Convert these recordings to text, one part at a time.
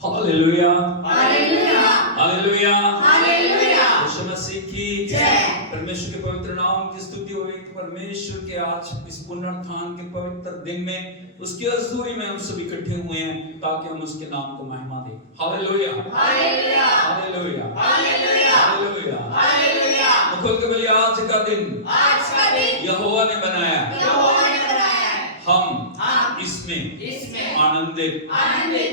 Hallelujah, hallelujah, hallelujah, hallelujah. यीशु मसीह की जय। परमेश्वर के पवित्र नाम की स्तुति हो। एक परमेश्वर के आज इस पुनरुत्थान के पवित्र दिन में उसकी हजूरी में हम सब इकट्ठे हुए हैं ताकि हम उसके नाम को महिमा दें। Hallelujah, hallelujah, hallelujah, hallelujah, hallelujah. Hallelujah. Mukul के बोलिए आज का दिन आज का दिन यहोवा ने बनाया, यहोवा ने बनाया है। हम हम इसमें इसमें आनंदित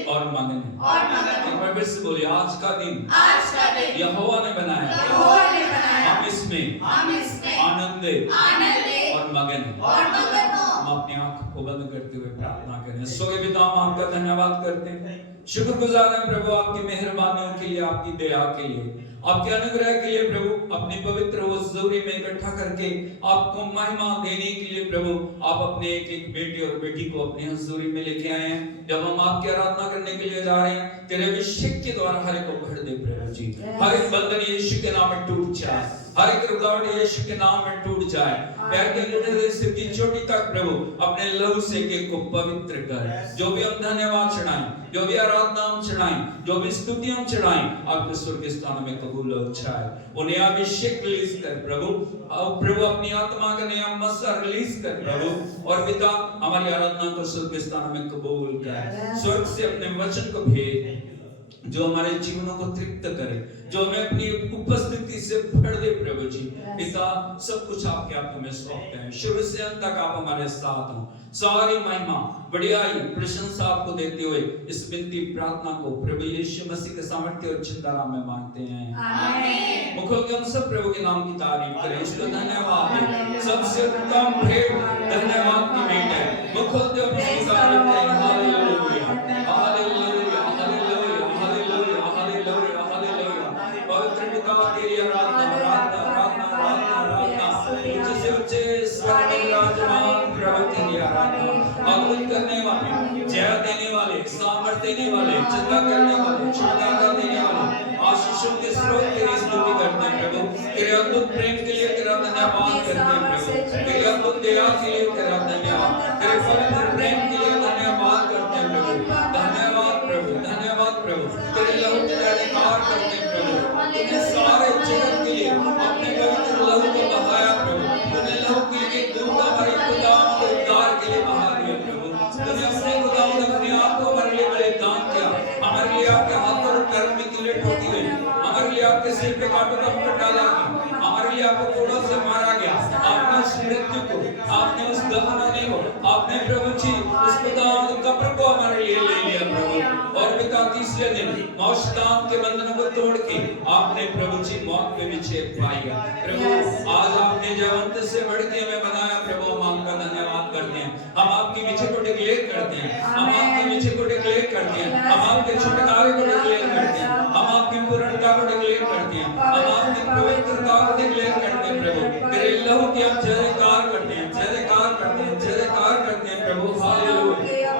और मगन हैं। और मगन हैं। एक बार फिर से बोलिए आज का दिन आज का दिन यहोवा ने बनाया, यहोवा ने बनाया। हम इसमें आनंदित आनंदित और मगन हैं। और मगन हो। हम अपनी आंखों को बंद करते हुए प्रार्थना करें। स्वर्गीय पिता हम आपका धन्यवाद करते हैं, शुक्रगुजार हैं प्रभु आपकी मेहरबानियों के लिए, आपकी दया के लिए, आपके अनुग्रह के लिए प्रभु। अपनी पवित्र हुजूरी में इकट्ठा करके आपको महिमा देने के लिए प्रभु आप अपने एक एक बेटे और बेटी को अपनी हुजूरी में लेके आए हैं। जब हम आपकी आराधना करने के लिए जा रहे हैं तेरे अभिषेक के द्वारा हर एक को भर दे प्रभु जी। हर एक बंधन यीशु के नाम में टूट जाए, हर एक रुकावट यीशु के नाम में टूट जाए। पैर के अंगूठे से सिर की चोटी तक प्रभु अपने लहू से एक एक को पवित्र कर। जो भी हम धन्यवाद चढ़ाएं, जो भी आराधना हम चढ़ाएं, जो भी स्तुति हम चढ़ाएं, आपके स्वर्गीय स्थान में कबूल हो जाए। उन्हें अभिषेक रिलीज कर प्रभु। प्रभु अपनी आत्मा का नया मस्सा रिलीज कर प्रभु। और पिता हमारी आराधना को स्वर्गीय स्थान में कबूल कर। स्वर्ग से अपने वचन को भेज जो हमारे जीवनों को तृप्त करे, जो हमें अपनी उपस्थिति से भर दे प्रभु जी। पिता सब कुछ आपके हाथों में सौंपते हैं। शुरू से अंत तक आप हमारे साथ हो। सारी महिमा बढ़ियाई प्रशंसा आपको देते हुए इस विनती प्रार्थना को प्रभु यीशु मसीह के सामर्थ्य और जिंदा नाम में मांगते हैं, आमीन। मुख खोल के हम सब प्रभु के नाम की तारीफ करें, उसको धन्यवाद दें। सबसे उत्तम भेंट धन्यवाद की भेंट है। मुख खोलते हम उसकी तारीफ करें। Hallelujah, hallelujah, hallelujah, hallelujah, hallelujah, hallelujah. पवित्र पिता तेरी आराधना, आराधना, आराधना, आराधना, आराधना। ऊंचे से ऊंचे स्वर में विराजमान प्रभु तेरी आराधना। अद्भुत करने वाले, जय देने वाले, सामर्थ्य देने वाले, चंगा करने वाले, छुटकारा देने वाले, आशीषों के स्रोत तेरी स्तुति करते हैं प्रभु। तेरे अद्भुत प्रेम के लिए तेरा धन्यवाद करते हैं प्रभु। तेरे अद्भुत दया के लिए तेरा धन्यवाद, तेरे पवित्र प्रेम के लिए धन्यवाद करते हैं प्रभु। धन्यवाद प्रभु, धन्यवाद प्रभु। तेरे लहू का जयकार करते हैं प्रभु। तूने सारे जगत के लिए अपने पवित्र लहू को बहाया प्रभु। तूने लहू के लिए दूध हमारे खुदा के उद्धार के लिए बहा दिया प्रभु। तूने अपने खुदा अपने आप को हमारे लिए बलिदान किया। हमारे लिए आपके हाथ और पैरों में कीलें ठोकी गई, हमारे लिए आपके सिर पे कांटों का मुकुट डाला गया, हमारे लिए आपको कोड़ों से मारा गया। आपने उस मृत्यु को, आपने उस दफन होने को, आपने प्रभु जी उस खुदावंद कब्र को हमारे लिए ले लिया प्रभु। और पिता तीसरे दिन मौत के बंधनों को तोड़ के आपने प्रभु जी मौत पे विजय पाया प्रभु। आज आपने जयवंत से बढ़ के हमें बनाया प्रभु। हम आपका धन्यवाद करते हैं। हम आपकी विजय को डिक्लेयर करते हैं, हम आपकी विजय को डिक्लेयर करते हैं, हम आपके छुटकारे को डिक्लेयर करते हैं, हम आपकी पूर्णता को डिक्लेयर करते हैं, हम आपकी पवित्रता को डिक्लेयर करते हैं प्रभु। तेरे लहू की हम जयकार करते हैं, जयकार करते हैं, जयकार करते हैं प्रभु। हालेलुया।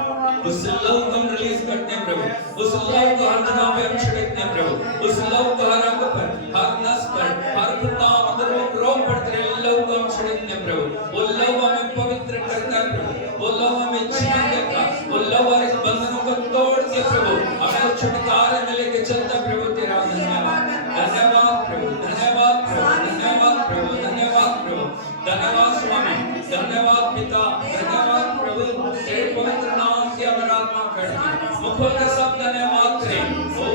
उस लहू को हम रिलीज करते हैं प्रभु। उस लहू को हर जगह पे हम छिड़कते हैं प्रभु। उस लहू को हर अंग पर, हर नस पर, हर खुदाम रोग पर तेरे लहू को हम छिड़कते हैं प्रभु। वो लहू हमें पवित्र करता है प्रभु। वो लहू हमें जीवन देता है। वो लहू हर एक बंधनों को तोड़ के प्रभु हमें छुटकारे में लेके चलता है प्रभु। तेरा धन्यवाद, धन्यवाद प्रभु, धन्यवाद प्रभु, धन्यवाद प्रभु, धन्यवाद प्रभु, धन्यवाद स्वामी, धन्यवाद पिता, धन्यवाद प्रभु। तेरे पवित्र नाम की आराधना करते हैं। मुखों के सब धन्यवाद करें। ओ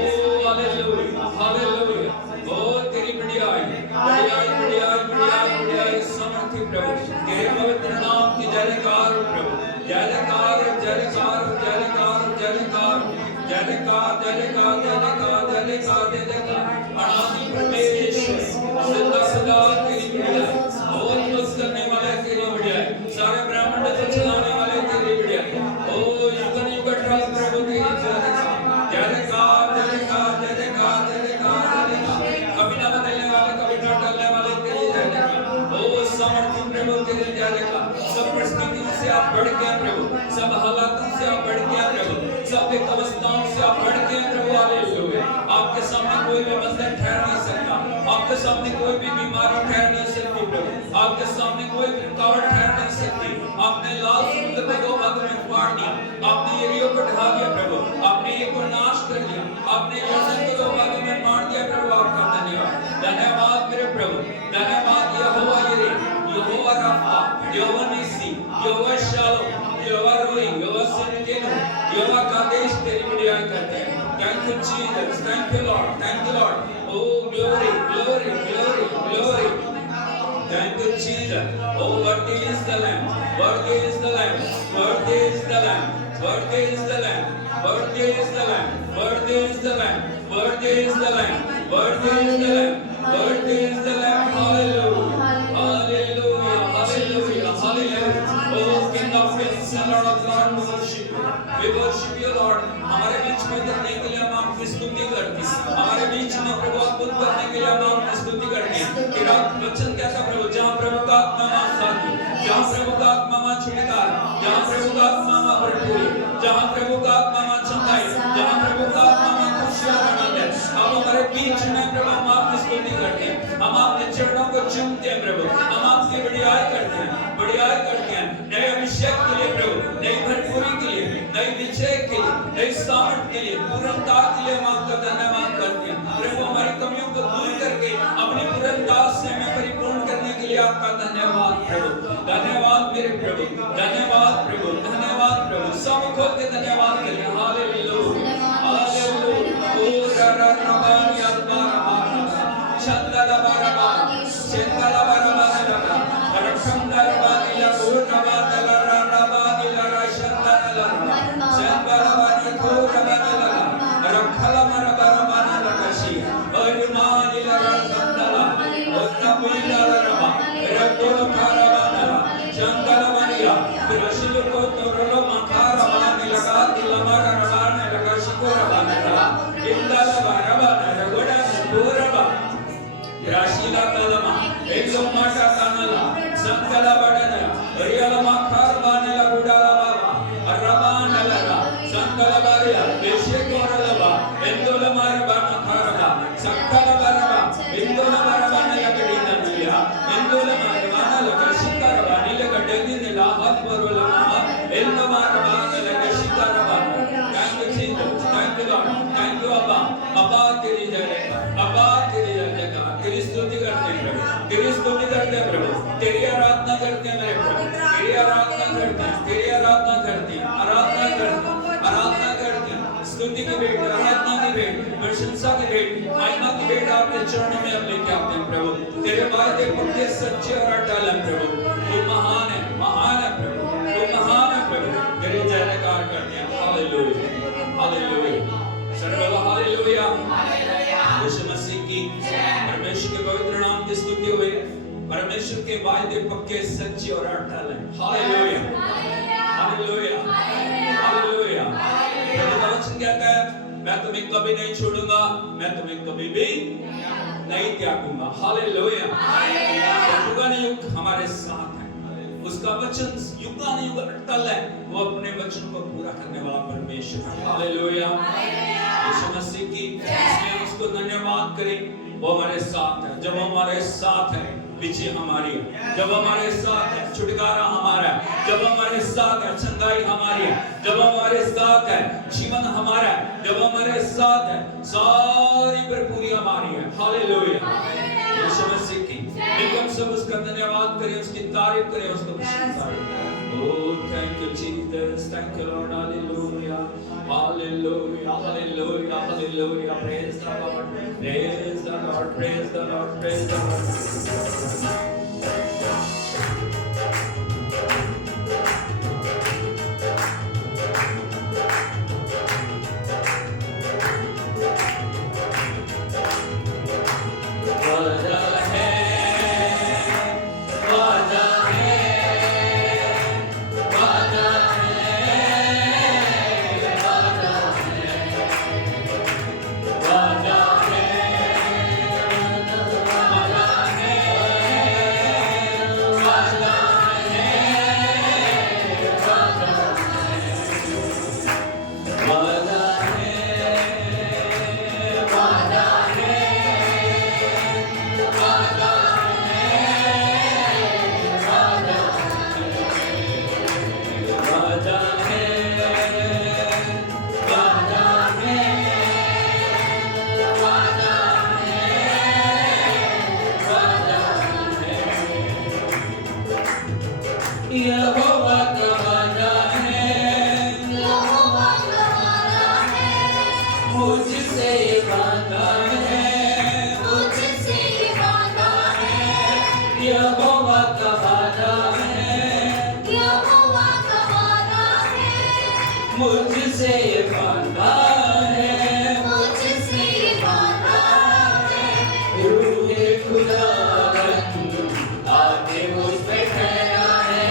हालेलुया, हालेलुया। ओ तेरी बढ़ियाई, बढ़ियाई, बढ़ियाई, बढ़ियाई, बढ़ियाई समर्थी प्रभु। तेरे पवित्र नाम की जयकार प्रभु। जयकार, जयकार, जयकार, जयकार, जयकार, जयकार, जयकार, जयकार, जयकार। अनादि परमेश्वर सदा सदा तेरी बढ़ियाई। बहुत कुछ करने वाले तेरी बढ़ियाई। सारे ब्रह्मांड को चलाने वाले तेरी बढ़ियाई। ओ युग युग ट्रल प्रभु तेरी जयकार, जयकार, जयकार, जयकार, जयकार, जयकार। कभी ना बदलने वाले, कभी ना टलने वाले तेरी जयकार। ओ समर्थी प्रभु तेरी जयकार। सब परिस्थितियों से आप बढ़ के प्रभु, सब हालातों से आप बढ़ के प्रभु, सब एक अवस्थाओं से आप बढ़ के प्रभु। हालेलुया। आपके सामने कोई भी बंधन ठहर नहीं सकता, आपके सामने कोई भी बीमारी ठहर नहीं सकती प्रभु, आपके सामने कोई भी रुकावट ठहर नहीं सकती। आपने लाल समुद्र को दो भागों में फाड़ दिया, आपने यरीहो को ढा दिया प्रभु, आपने एक को नाश कर दिया, Jesus. Thank you, Lord. Thank you, Lord. Oh, glory, glory, glory, glory. Thank you, Jesus. Oh, worthy is the Lamb. Worthy is the Lamb. Worthy is the Lamb. Worthy is the Lamb. Worthy is the Lamb. Worthy is the Lamb. Worthy is the Lamb. Worthy is the Lamb. Worthy is the Lamb. Hallelujah. Hallelujah. Hallelujah. Hallelujah. Oh, King of Kings and Lord of Lords, we worship you. We worship you, Lord. हमारे बीच में करने के लिए हम आपकी स्तुति करते हैं. हमारे बीच में प्रभु अद्भुत करने के लिए हम आपकी स्तुति करते हैं. तेरा वचन कहता प्रभु, जहाँ प्रभु का आत्मा वहाँ शांति, जहाँ प्रभु का आत्मा वहाँ छुटकारा, जहाँ प्रभु का आत्मा वहाँ भरपूरी, जहाँ प्रभु का आत्मा वहाँ चंगाई, जहाँ प्रभु का आत्मा वहाँ खुशी और आनंद है. अब हमारे बीच में प्रभु हम आपकी स्तुति करते हैं. हम आपके चरणों को चूमते हैं प्रभु. हम आपकी बड़ाई करते हैं. बड़ाई करते हैं. नए अभिषेक के लिए प्रभु, नई भरपूरी के लिए, नई विजय के लिए, नई सामर्थ के लिए, पूर्णता के लिए हम आपका धन्यवाद करते हैं. प्रभु हमारी कमियों को दूर करके अपनी पूर्णता से हमें परिपूर्ण करने के लिए आपका धन्यवाद प्रभु. धन्यवाद मेरे प्रभु. धन्यवाद प्रभु. धन्यवाद प्रभु. सब खोल के धन्यवाद करें. हालेलुया. हालेलुया. ओ रा रा रा बा या बा रा बा. चंदला बा रा बा. चंदला बा रा बा रा. रक्षंदला बा या ओ रा बा ला रा रा बा ला रा चंदला ला. चंदला बा या ओ रा बा ला ला. रखला मरा बा रा बा ला कशी. और मान ला रा चंदला. और ना बिला रा बा. रखो खारा बा ला. चंदला बनिया. रशिल को तोरलो मखारा बा लगा दिला मरा रा ने लगा शिकोरा बा ला. इंदा बा रा बा रा गोड़ा पूरा बा. राशिला कलमा एकदम माटा कानला संकला बडना रियाला मखार बानेला गुडाला बाबा अरबान लला संकला बारिया देशे कोरला बा ಎಂದೋಲ ಮಾರ ಬಾ ಮಖಾರಲ ಸಂಕಲ ಬರಬಾ ಎಂದೋಲ ಬರಬಾನ ಲಗಡಿನ ಮಿಲಿಯ ಎಂದೋಲ ಮಾರ ಬಾನಲ ಕಶಿಕರ ಬಾನಿಲ ಗಡ್ಡೆನಿ ನಿಲ ಹಾತ್ ಬರೋಲ ಮಾ ಎಂದೋ ಮಾರ ಬಾನಲ ಕಶಿಕರ ಬಾ. Thank you Jesus. Thank you Lord. Thank you Abba. Abba तेरी जय. Abba तेरी जय का. तेरी स्तुति करते हैं प्रभु. तेरी स्तुति करते हैं प्रभु. तेरी आराधना करते हैं मेरे प्रभु. तेरी आराधना करते हैं. तेरी आराधना करते हैं. आराधना करते हैं. आराधना करते हैं. स्तुति की भेंट, आराधना की भेंट, प्रशंसा की भेंट, महिमा की भेंट आपके चरणों में अब लेके आते हैं प्रभु. तेरे वादे पक्के सच्चे और अटल हैं प्रभु. तू महान है प्रभु. तू महान है प्रभु. तेरे जयकार करते हैं. हालेलुया. हालेलुया. सर्वदा हालेलुया. यीशु मसीह की परमेश्वर के पवित्र नाम की स्तुति हुई. परमेश्वर के वायदे पक्के सच्चे और अटल हैं. हालेलुया. हालेलुया. हालेलुया. प्रभु का वचन कहता है, मैं तुम्हें कभी नहीं छोड़ूंगा, मैं तुम्हें कभी भी नहीं त्यागूंगा. हालेलुया. प्रभु का युग हमारे साथ है. उसका वचन युगानुयुग अटल है. वो अपने वचन को पूरा करने वाला परमेश्वर है. हालेलुया. यीशु मसीह की इसलिए उसको धन्यवाद करें. वो हमारे साथ है. जब हमारे साथ है विजय हमारी है. जब हमारे साथ है छुटकारा हमारा है. जब हमारे साथ है चंगाई हमारी है. जब हमारे साथ है जीवन हमारा है. जब हमारे साथ है सारी भरपूरी हमारी है. हालेलुया. यीशु मसीह की हम सब उसका धन्यवाद करें, उसकी तारीफ करें, उसको प्रशंसा करें. Oh, thank you Jesus. Thank you Lord. Hallelujah. Hallelujah. Hallelujah. Hallelujah. Praise the Lord. Praise the Lord. Praise the Lord. Praise the Lord. मुझसे ये वादा है, मुझसे ये वादा है, यहोवा का वादा है, यहोवा का वादा है, मुझसे ये वादा है, मुझसे ये वादा है, रूहे खुदावंद आके मुझ पे ठहरा है,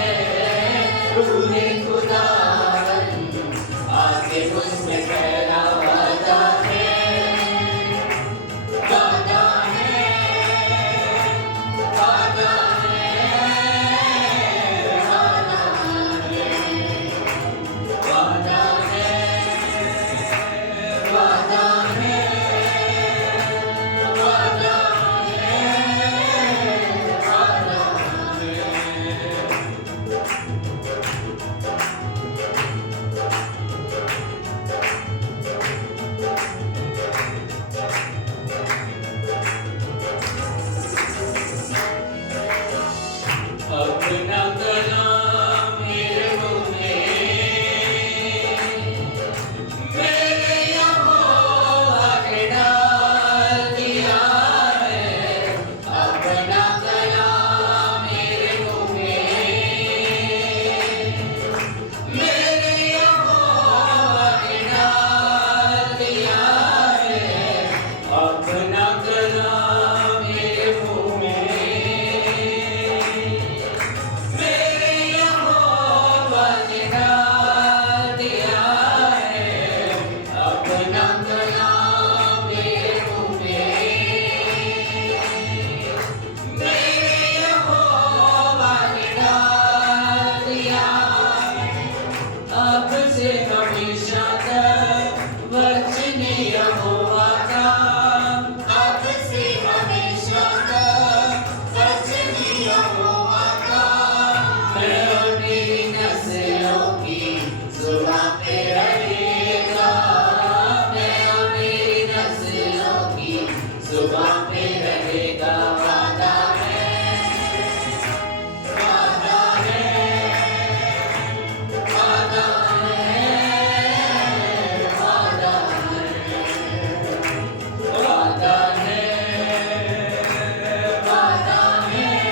रूहे खुदावंद आके मुझ पे ठहरा वादा है, वादा है, वादा है, वादा है, वादा है, वादा है, वादा अपना कलाम मेरे मुँह में, मेरे यहोवा ने डाल दिया है। अपना कलाम मेरे मुँह में, मेरे यहोवा ने डाल दिया है। अपना कलाम मेरे मुँह में, मेरे यहोवा ने डाल दिया है। अपना कलाम मेरे मुँह में, मेरे यहोवा ने डाल दिया है। अब से हमेशा तक वचन यहोवा का, अब से हमेशा तक वचन यहोवा का, मैं और मेरी नस्लों की जुबान पे रहेगा। मैं और मेरी नस्लों की जुबान पे रहेगा। वादा है, वादा है, वादा है, वादा है, वादा है, वादा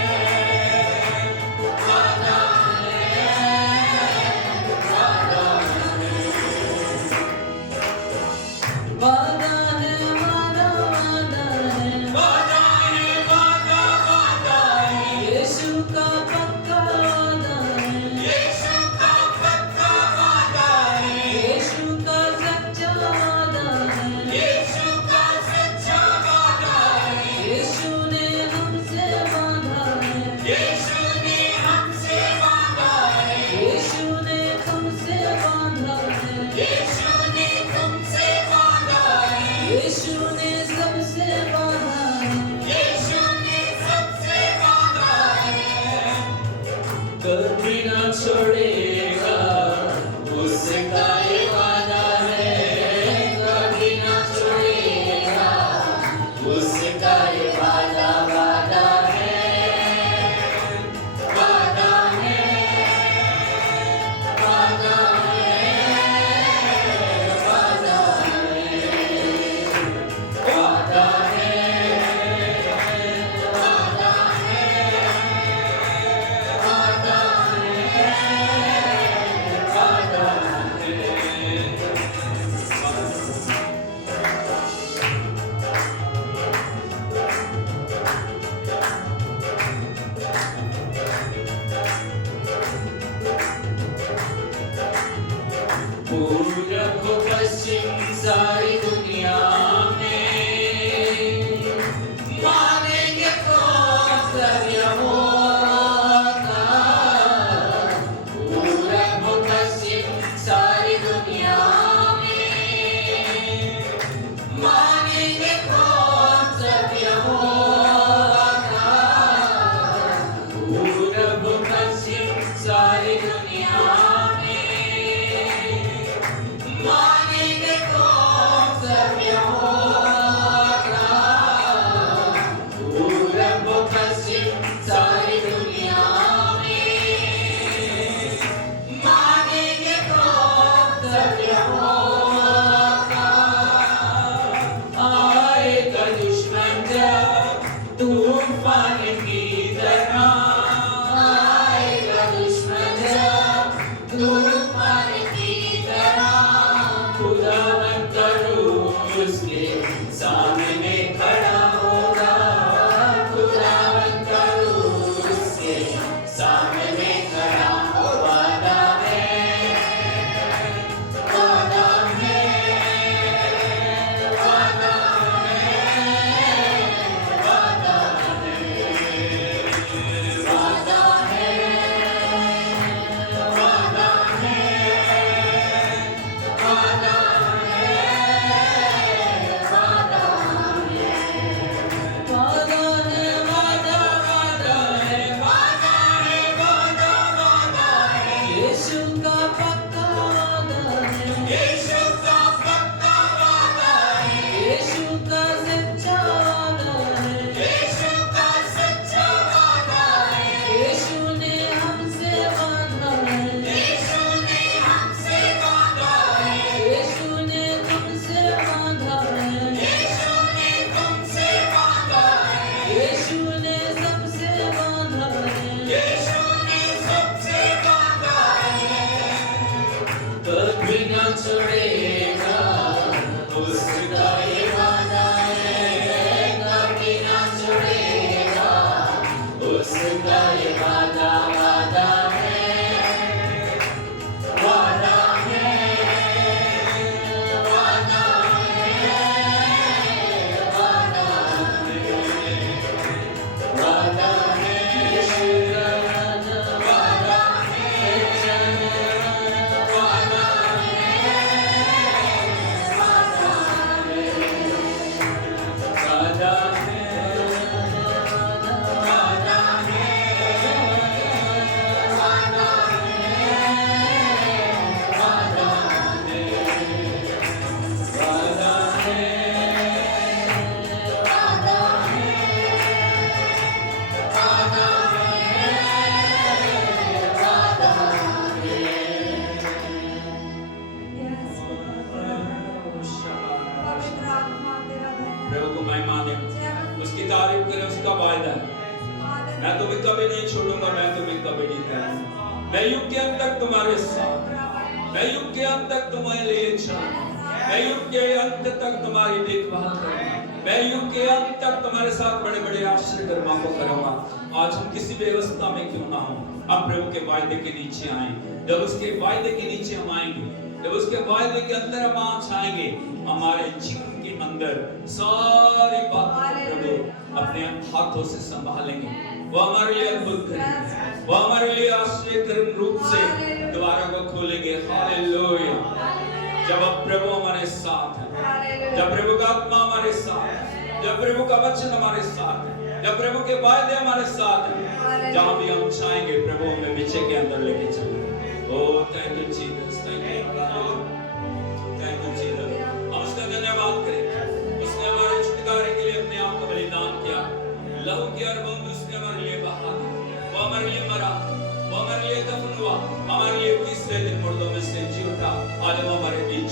यीशु का पक्का वादा है, यीशु का पक्का वादा है, यीशु का सच्चा वादा है, यीशु का सच्चा वादा है, यीशु ने हमसे वादा है, यीशु ने हमसे वादा है, यीशु ने तुमसे वादा है, यीशु ने तुमसे वादा है, उसका ये वादा है कभी ना छोड़ेगा, उसका ये वादा वादा है, वादा है, वादा है, वादा है, वादा प्रभु को महिमा दे, उसकी तारीफ करें, उसका वायदा है, मैं तुम्हें कभी नहीं छोड़ूंगा, मैं तुम्हें कभी नहीं करूंगा, मैं युग के अंत तक तुम्हारे साथ, मैं युग के अंत तक तुम्हारे लिए चलूंगा, मैं युग के अंत तक तुम्हारी देखभाल करूंगा, मैं युग के अंत तक तुम्हारे साथ बड़े बड़े आश्चर्य कर्मों को करूंगा। आज हम किसी व्यवस्था में क्यों ना हो, हम प्रभु के वायदे के नीचे आए। जब उसके वायदे के नीचे हम आएंगे, जब उसके वायदे के अंदर हम आ जाएंगे, हमारे जीवन के अंदर सारी बातें प्रभु अपने हाथों से संभालेंगे। वो हमारे लिए अद्भुत करेंगे, वो हमारे लिए आश्चर्यकरण रूप से द्वारों को खोलेंगे। हालेलुया। जब प्रभु हमारे साथ है, जब प्रभु का आत्मा हमारे साथ है, जब प्रभु का वचन हमारे साथ है, जब प्रभु के वायदे हमारे साथ है, जहाँ भी हम चाहेंगे प्रभु हमें विजय के अंदर लेके चलेंगे। Oh thank you Jesus, thank you Jesus. हम उसका धन्यवाद करें, उसने हमारे छुटकारे के लिए अपने आप को बलिदान किया, लहू की अरबों उसने हमारे लिए बहा दी, वो हमारे लिए मरा, वो हमारे लिए दफन हुआ, हमारे लिए तीसरे दिन मुर्दों में से जी उठा, आज वो हमारे बीच।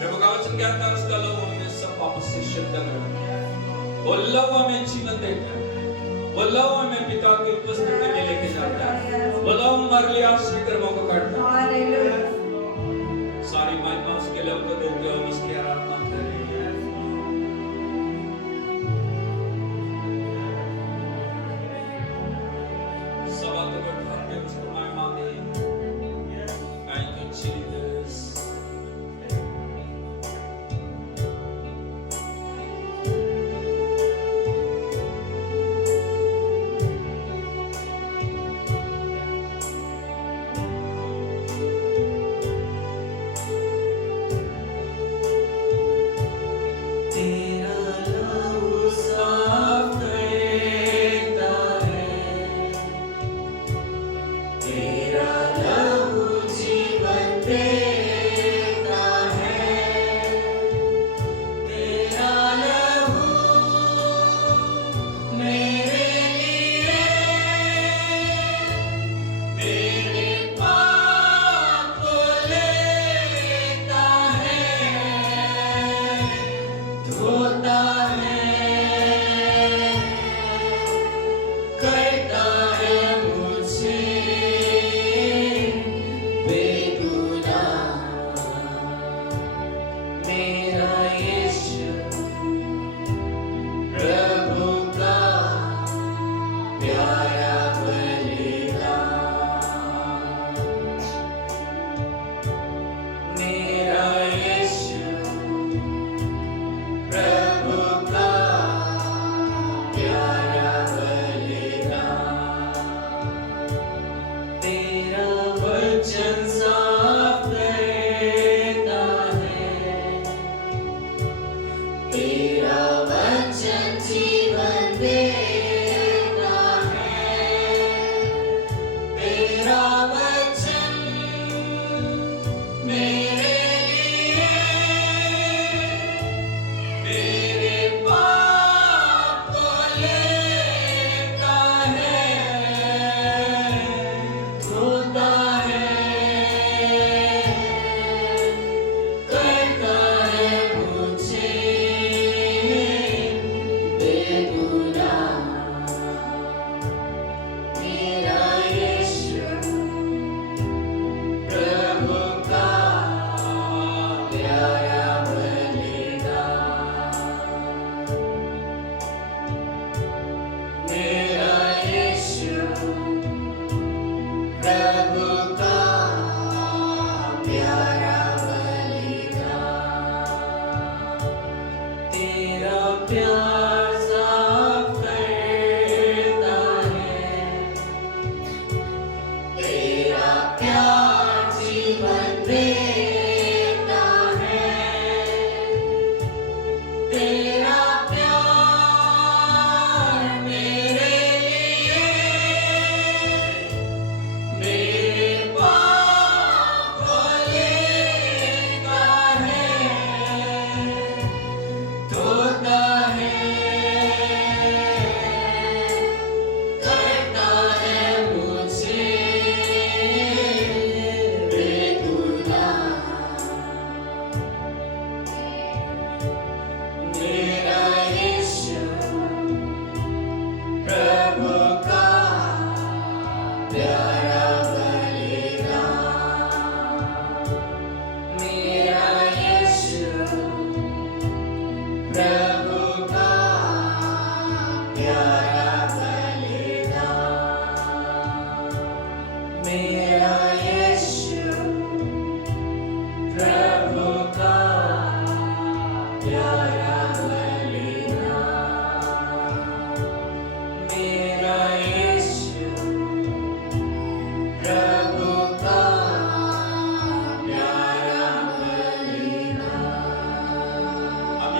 प्रभु का वचन कहता है उसका लहू हमें सब पापों से शुद्ध करता, वो लहू हमें जीवन देता है, वो लहू हमें पिता की उपस्थिति में लेके जाता है, वो लहू हमारे लिए आश्चर्य कर्मों को करता है। सारी महिमा उसके लहू को देते हो, हम उसकी आराधना करें।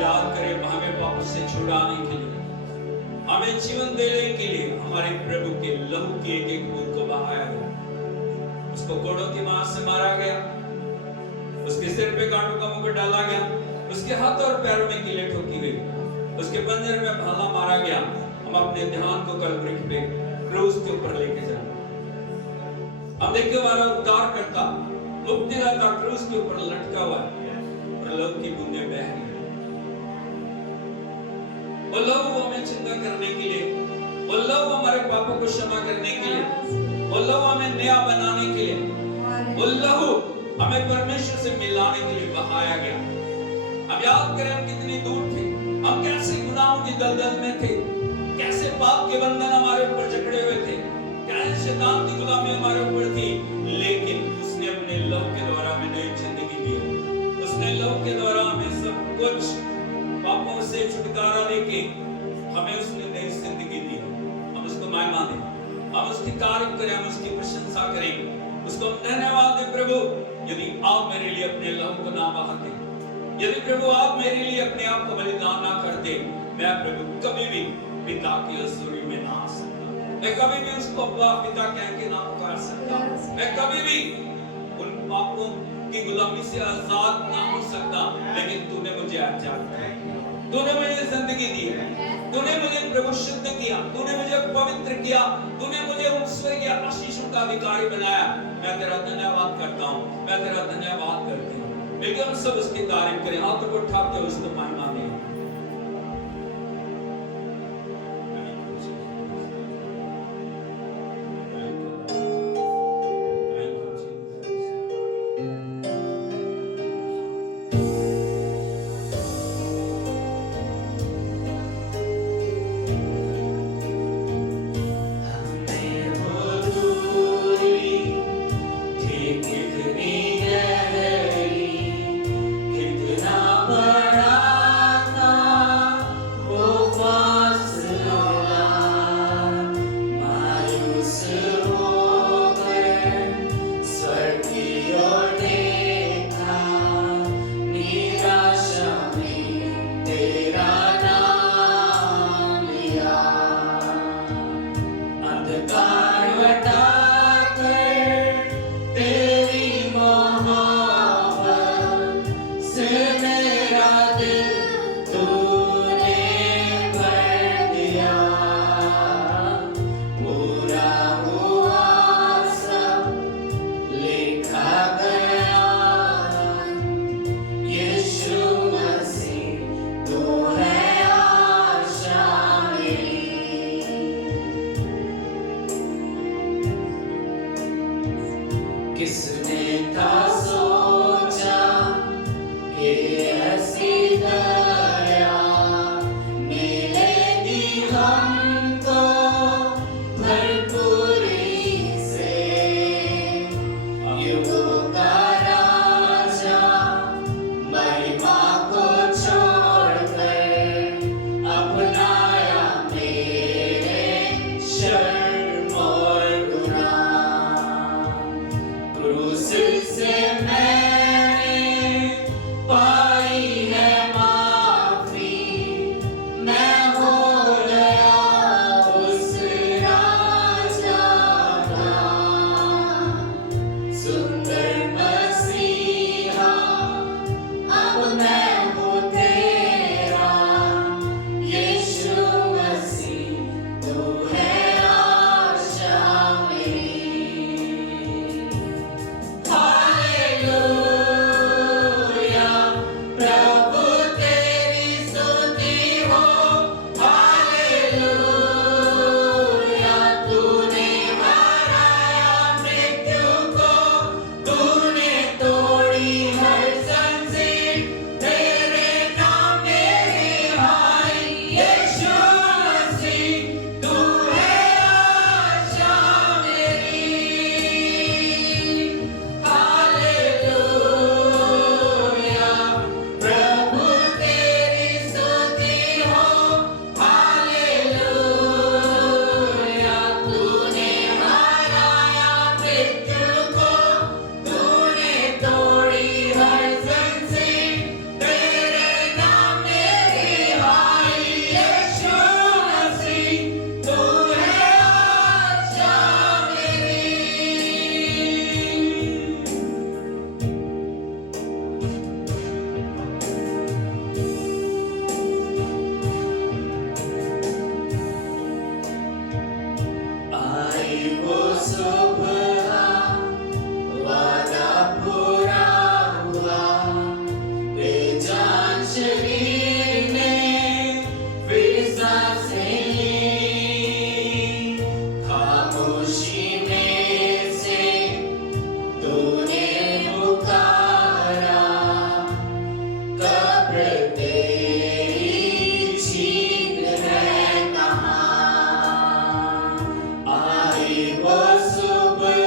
याद करें हमें पापों से छुड़ाने के लिए, हमें जीवन देने के लिए हमारे प्रभु के लहू की एक एक बूंद को बहाया गया। उसको कोड़ों की मार से मारा गया, उसके सिर पे कांटों का मुकुट डाला गया, उसके हाथ और पैरों में कीलें ठोकी गई, उसके पंजर में भाला मारा गया। हम अपने ध्यान को कलवरी पे क्रूस के ऊपर लेके जाए। हम देखते हमारा उद्धार करता मुक्तिदाता क्रूस के ऊपर लटका हुआ है और लहू की बूंदें बह रही हैं। वो लहू हमें चिंता करने के लिए, वो लहू हमारे पापों को क्षमा करने के लिए, वो लहू हमें नया बनाने के लिए, वो लहू हमें परमेश्वर से मिलाने के लिए बहाया गया। अब याद करें हम कितनी दूर थे, हम कैसे गुनाहों की दलदल में थे, कैसे पाप के बंधन हमारे ऊपर जकड़े हुए थे, कैसे शैतान की गुलामी हमारे ऊपर थी, लेकिन उसने अपने लहू के द्वारा हमें नई जिंदगी दी। उसने लहू के द्वारा हमें सब कुछ पापों से छुटकारा देके हमें उसने नई जिंदगी दी। हम उसको महिमा दें, हम उसकी तारीफ करें, हम उसकी प्रशंसा करें, उसको हम धन्यवाद दें। प्रभु यदि आप मेरे लिए अपने लहू को ना बहाते, यदि प्रभु आप मेरे लिए अपने आप को बलिदान ना करते, मैं प्रभु कभी भी पिता की हजूरी में ना आ सकता, मैं कभी भी उसको अपना पिता कह के ना पुकार सकता, मैं कभी भी उन पापों की गुलामी से आजाद ना हो सकता। लेकिन तूने मुझे आजाद किया, तूने मुझे जिंदगी दी, तूने मुझे प्रभु शुद्ध किया, तूने मुझे पवित्र किया, तूने मुझे उन स्वर्गीय आशीषों का अधिकारी बनाया। मैं तेरा धन्यवाद करता हूँ, मैं तेरा धन्यवाद करती हूँ। लेकिन हम सब उसकी तारीफ करें, हाथों को उठा के उसको महिमा दें। बड़ा शरीर ने फिर सांसें ली, खामोशी में से तूने पुकारा, कब्र तेरी छीन है कहाँ। आई वो सुबह,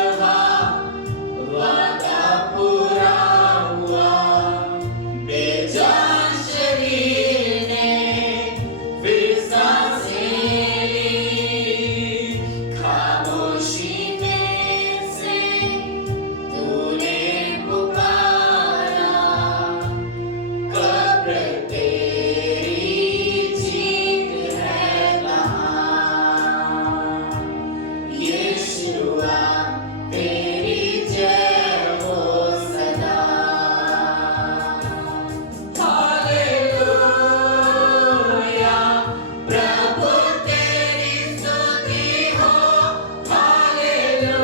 वादा पूरा हुआ, बेजान शरीर ने फिर सांसें ली, खामोशी में से तूने पुकारा, कब्र तेरी जीत है कहाँ। यीशुआ तेरी जय हो सदा। हालेलुया, प्रभु तेरी स्तुति हो। हालेलुया,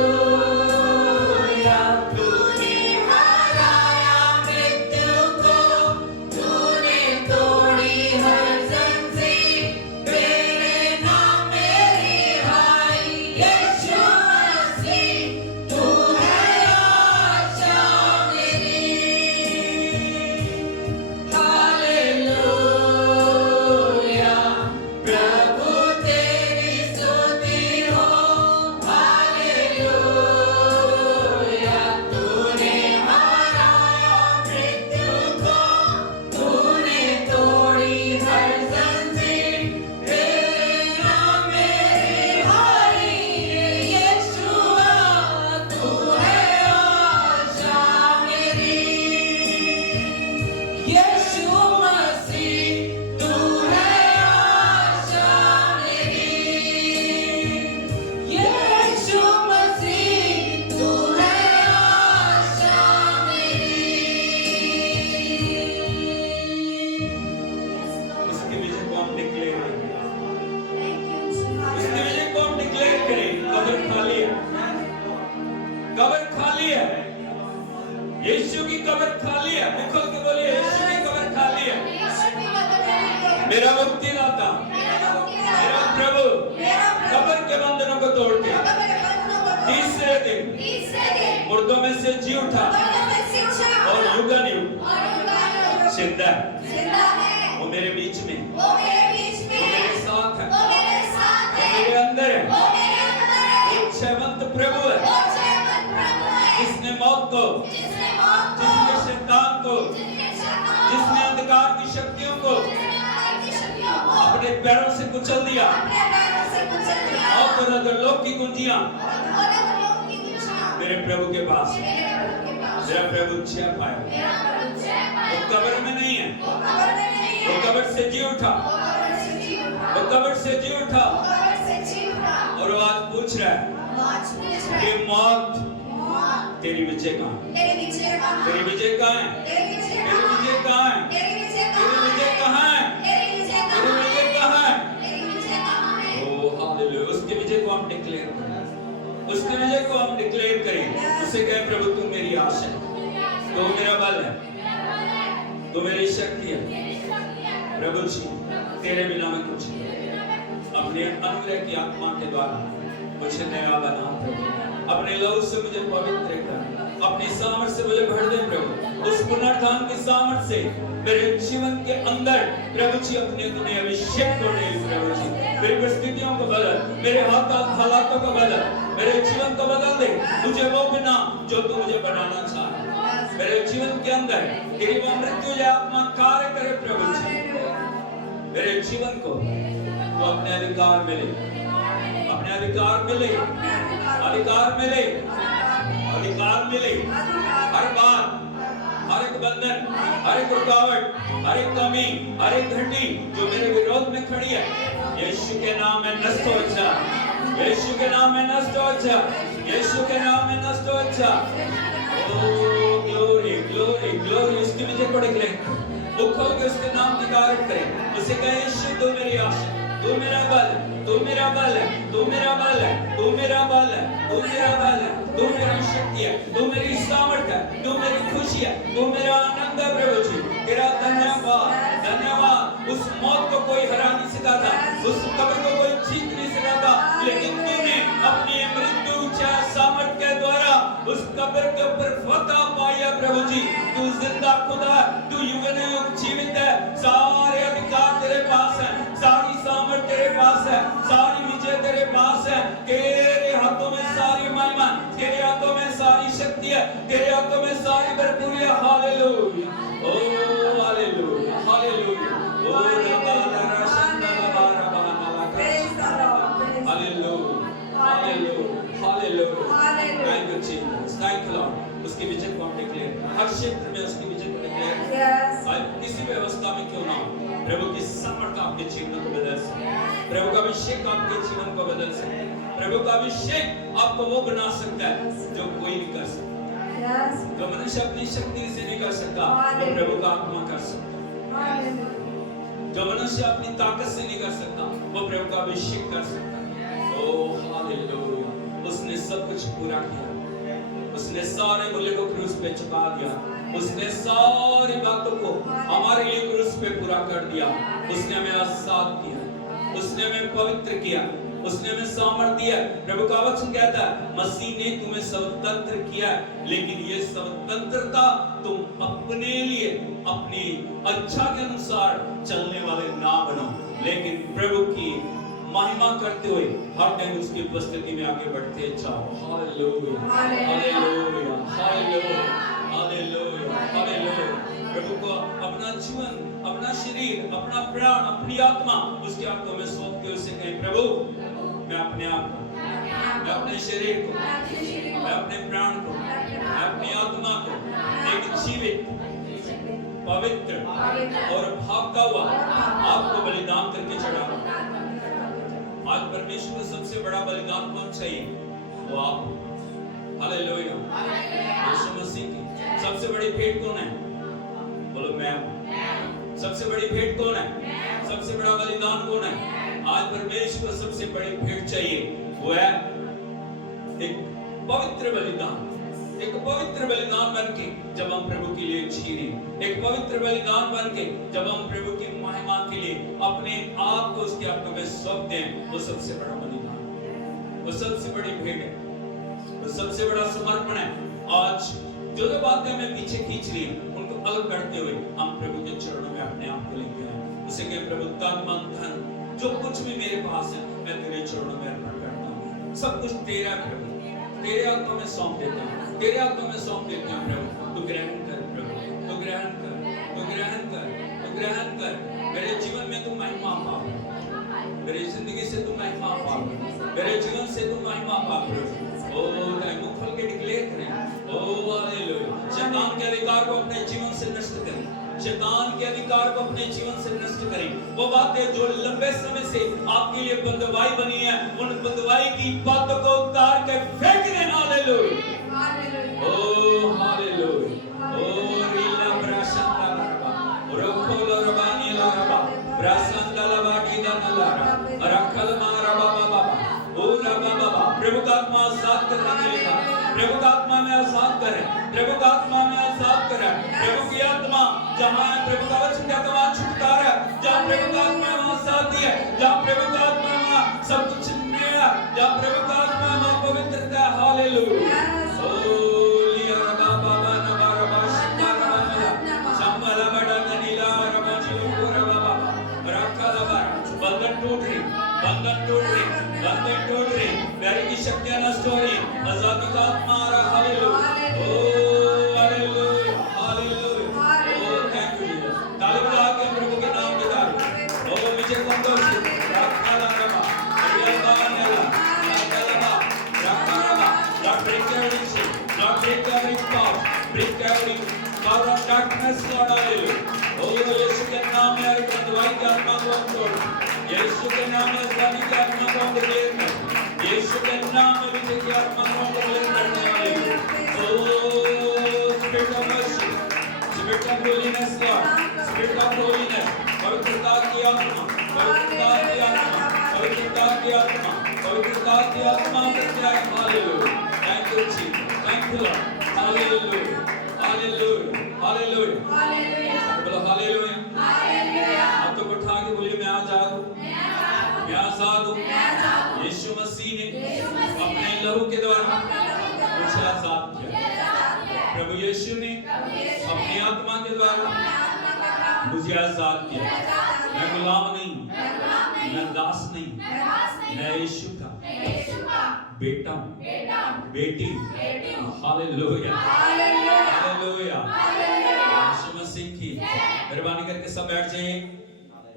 तूने हराया मृत्यु को, तूने तोड़ी हर जंजीर, तेरे नाम में रिहाई। यीशु मसीह, तू है आशा मेरी। हालेलुया, प्रभु तेरी स्तुति हो। हालेलुया, तूने हराया मृत्यु को, तूने तोड़ी हर जंजीर, तेरे नाम में रिहाई। यीशुआ, तू है आशा मेरी। यीशु मसीह, तू है आशा मेरी। यीशु मसीह, तू है आशा मेरी। उसके विजय को हम डिक्लेयर करें। उसके विजय को हम डिक्लेयर करें। कब्र खाली है, कब्र खाली है। यीशु की कब्र खाली है। खोल के बोलिए, यीशु की कब्र खाली है। मेरा मुक्तिदाता, मेरा प्रभु कब्र के बंधनों को तोड़ के तीसरे दिन मुर्दों में से जी उठा और युगन युग जिंदा है। वो मेरे बीच में, वो मेरे साथ है, वो मेरे अंदर है। वो क्षयवंत प्रभु है, जिसने मौत को, जिसने शैतान को, जिसने अंधकार की शक्तियों को अपने पैरों से कुचल दिया। मौत और अधोलोक की कुंजियां मेरे प्रभु के पास है। मेरा प्रभु जय पाया, वो कब्र में नहीं है, वो कब्र से जी उठा, वो कब्र से जी उठा। और वो आज पूछ रहा है कि मौत तेरी विजय कहाँ है? तेरी विजय कहाँ है? तेरी विजय कहाँ है? तेरी विजय कहाँ है? तेरी विजय कहाँ है? ओ हालेलुया, उसके विजय को हम डिक्लेयर करें। उसके विजय को हम डिक्लेयर करें। उसे कहे, प्रभु तू मेरी आशा है, तू मेरा बल है, तू मेरी शक्ति है। प्रभु जी, तेरे बिना मैं कुछ नहीं। अपने अनुग्रह की आत्मा के द्वारा मुझे नया बना प्रभु। अपने लहू से मुझे पवित्र कर, अपनी सामर्थ से मुझे भर दे प्रभु। उस पुनरुत्थान की सामर्थ से मेरे जीवन के अंदर प्रभु जी अपने तुम्हें अभिषेक को दे प्रभु जी। मेरी परिस्थितियों को बदल, मेरे हालातों को बदल, मेरे जीवन को बदल दे। मुझे वो बिना जो तू मुझे बनाना चाहे मेरे जीवन के अंदर तेरी वो मृत्यु आत्मा कार्य करे प्रभु जी। मेरे जीवन को तो अपने अधिकार मिले, अपने अधिकार मिले, अधिकार मिले, अधिकार मिले। हर बात, हर एक बंधन, हर एक रुकावट, हर एक कमी, हर एक घंटी जो मेरे विरोध में खड़ी है, यीशु के नाम में नष्ट हो जा, यीशु के नाम में नष्ट हो जा, यीशु के नाम में नष्ट हो जा। ओ ग्लोरी ग्लोरी ग्लोरी, उसकी विजय को डिक्लेयर, वो खोल के उसके नाम की तारीफ करें। उसे कहे, यीशु तू मेरी आशा, तू मेरा बल, तू मेरा बल है, तू मेरा बल है, तू मेरा बल है, तू मेरा बल है, तू मेरी शक्ति है, तू मेरी सामर्थ है, तू मेरी खुशी है, तू मेरा आनंद है प्रभु जी। तेरा धन्यवाद कोई हरा नहीं सका था, उस कब्र को कोई जीत नहीं सका था, लेकिन तूने अपनी मृत्यु सामर्थ के द्वारा उस कब्र के ऊपर फतह पाया। प्रभु जी तू जिंदा खुदा, तू युग युग जीवित है, सारे अधिकार तेरे पास है, सारी सामर्थ तेरे पास है, सारी विजय तेरे पास है, तेरे हाथों में सारी महिमा, तेरे हाथों में सारी शक्ति है, तेरे हाथों में सारी भरपूरी है। हालेलुया, ओ हालेलुया, हालेलुया, ओ रबाला रशंदला बारबाला का, hallelujah, hallelujah, hallelujah, thank you Jesus, thank you Lord. उसकी विजय को हम डिक्लेयर, हर क्षेत्र में उसकी विजय को डिक्लेयर, किसी भी अवस्था में क्यों ना हो, प्रभु की सामर्थ आपके जीवन को बदल सकती है, प्रभु का अभिषेक आपके जीवन को बदल सकता है, प्रभु का अभिषेक आपको वो बना सकता है जो कोई नहीं कर सकता, जो मनुष्य अपनी शक्ति से नहीं कर सकता, वो प्रभु का आत्मा कर सकता है, जो मनुष्य अपनी ताकत से नहीं कर सकता, वो प्रभु का अभिषेक कर सकता है। ओ हालेलुया, उसने सब कुछ पूरा किया, उसने सारे मूल्य को क्रूस पे चुका दिया, उसने सारी बातों को हमारे लिए क्रूस पे पूरा कर दिया, उसने हमें आजाद किया, उसने हमें पवित्र किया, उसने हमें सामर्थ दिया। प्रभु का वचन कहता है मसीह ने तुम्हें स्वतंत्र किया, लेकिन ये स्वतंत्रता तुम अपने लिए अपनी इच्छा के अनुसार चलने वाले ना बनो, लेकिन प्रभु की महिमा करते हुए हर दिन उसकी उपस्थिति में आगे बढ़ते जाओ। Hallelujah, hallelujah, hallelujah, hallelujah, hallelujah. प्रभु को अपना जीवन, अपना शरीर, अपना प्राण, अपनी आत्मा उसके हाथों में सौंप के उसे कहें प्रभु मैं अपने आप को, मैं अपने शरीर को, मैं अपने प्राण को, मैं अपनी आत्मा को एक जीवित, पवित्र और भागता हुआ आपको बलिदान करके चढ़ा रहा हूं। आज परमेश्वर को सबसे बड़ा बलिदान कौन चाहिए? वो आप। हालेलुया, यीशु मसीह की सबसे बड़ी भेंट कौन है? बोलो मैं हूं। सबसे बड़ी भेंट कौन है? सबसे बड़ा बलिदान कौन है? आज परमेश्वर को सबसे बड़ी भेंट चाहिए, वो है एक पवित्र बलिदान, एक पवित्र बलिदान बनके जब हम प्रभु के लिए जीने, एक पवित्र बलिदान बनके जब हम प्रभु की महिमा के लिए अपने आप को उसके हाथों में सौंप दें, वो सबसे बड़ा बलिदान, वो सबसे बड़ी भेंट है, वो सबसे बड़ा समर्पण है। आज जो जो बातें हमें पीछे खींच रही हैं उनको अलग करते हुए हम प्रभु के चरणों में अपने आप को लेके आए, उसे कहे प्रभु तन मन धन जो कुछ भी मेरे पास है मैं तेरे चरणों में अर्पण करता हूँ, सब कुछ तेरा प्रभु, तेरे हाथों में सौंप देता हूँ, तेरे हाथों में सौंप देता हूँ प्रभु, तू ग्रहण कर प्रभु, तू ग्रहण कर, तू ग्रहण कर, तू ग्रहण कर। मेरे जीवन में तू महिमा पा, मेरी जिंदगी से तू महिमा पा, मेरे जीवन से तू महिमा पा प्रभु। ओ मुख खोल के डिक्लेयर करें, ओ हालेलुया। शैतान के अधिकार को अपने जीवन से नष्ट करें, शैतान के अधिकार को अपने जीवन से नष्ट करें। वो बातें जो लंबे समय से आपके लिए बंधुआई बनी है, उन बंधुआई की बातों को उतार के फेंक दें। हालेलुया, ओ हालेलुया, ओ रीला ब्राशंदा रबा, रोखोलो रबानी रबा, ब्राशंदा लबाटी दनलारा, रखल मारा बाबा बाबा, ओ रबा बाबा। प्रभु का आत्मा आजाद करने के लिए, प्रभु का आत्मा में आजाद करें, प्रभु का आत्मा में आजाद करें। प्रभु की आत्मा जहाँ प्रभु का वचन कहता वहाँ छुटकारा है, जहाँ प्रभु का आत्मा वहाँ शांति है, जहाँ प्रभु का आत्मा वहाँ सब कुछ नया, जहाँ प्रभु का आत्मा वहाँ पवित्रता है। हालेलुया, ओ लिया रबा बाबा नबा रबा शंबा रबा नला शंबा रबा डनीला रबा जीव रबा बाबा रखा रबा। बंधन टूट रही, बंधन टूट रही, बंधन टूट रही, प्यारे की शक्तियाँ नष्ट हो रही, आजादी का आत्मा आ रहा। Hallelujah, oh hallelujah, hallelujah, oh thank you Jesus. ताली बजा के प्रभु के नाम की ताली, ओ विजय संतोष रखा रबा अरिया नेला रखा रबा रखा रबा। Lord break every chain, Lord break every power, break every power of darkness, Lord hallelujah। ओ यीशु के नाम में हर बंधुआई की आत्मा को हम तोड़, यीशु के नाम में आजादी की आत्मा को हम डिक्लेयर कर, यीशु के नाम में विजय की आत्मा को हम डिक्लेयर करने वाले हैं। Oh spirit of mercy, spirit of holiness Lord, spirit of holiness, पवित्रता की आत्मा, पवित्रता की आत्मा, पवित्रता की आत्मा, पवित्रता की आत्मा करते आए। Hallelujah, thank you Jesus, thank you Lord. Hallelujah, hallelujah, hallelujah, hallelujah, बोलो हालेलुया। हालेलुया। हाथों को उठा के बोलिए मैं आज आजाद हूँ। यीशु मसीह ने अपने लहू के द्वारा मुझे आजाद किया। प्रभु यीशु ने अपनी आत्मा के द्वारा मुझे आजाद किया। मैं गुलाम नहीं हूँ, मैं दास नहीं, मैं यीशु का बेटा हूँ, बेटी हूँ। Hallelujah, hallelujah. यीशु मसीह की मेहरबानी करके सब बैठ जाइए।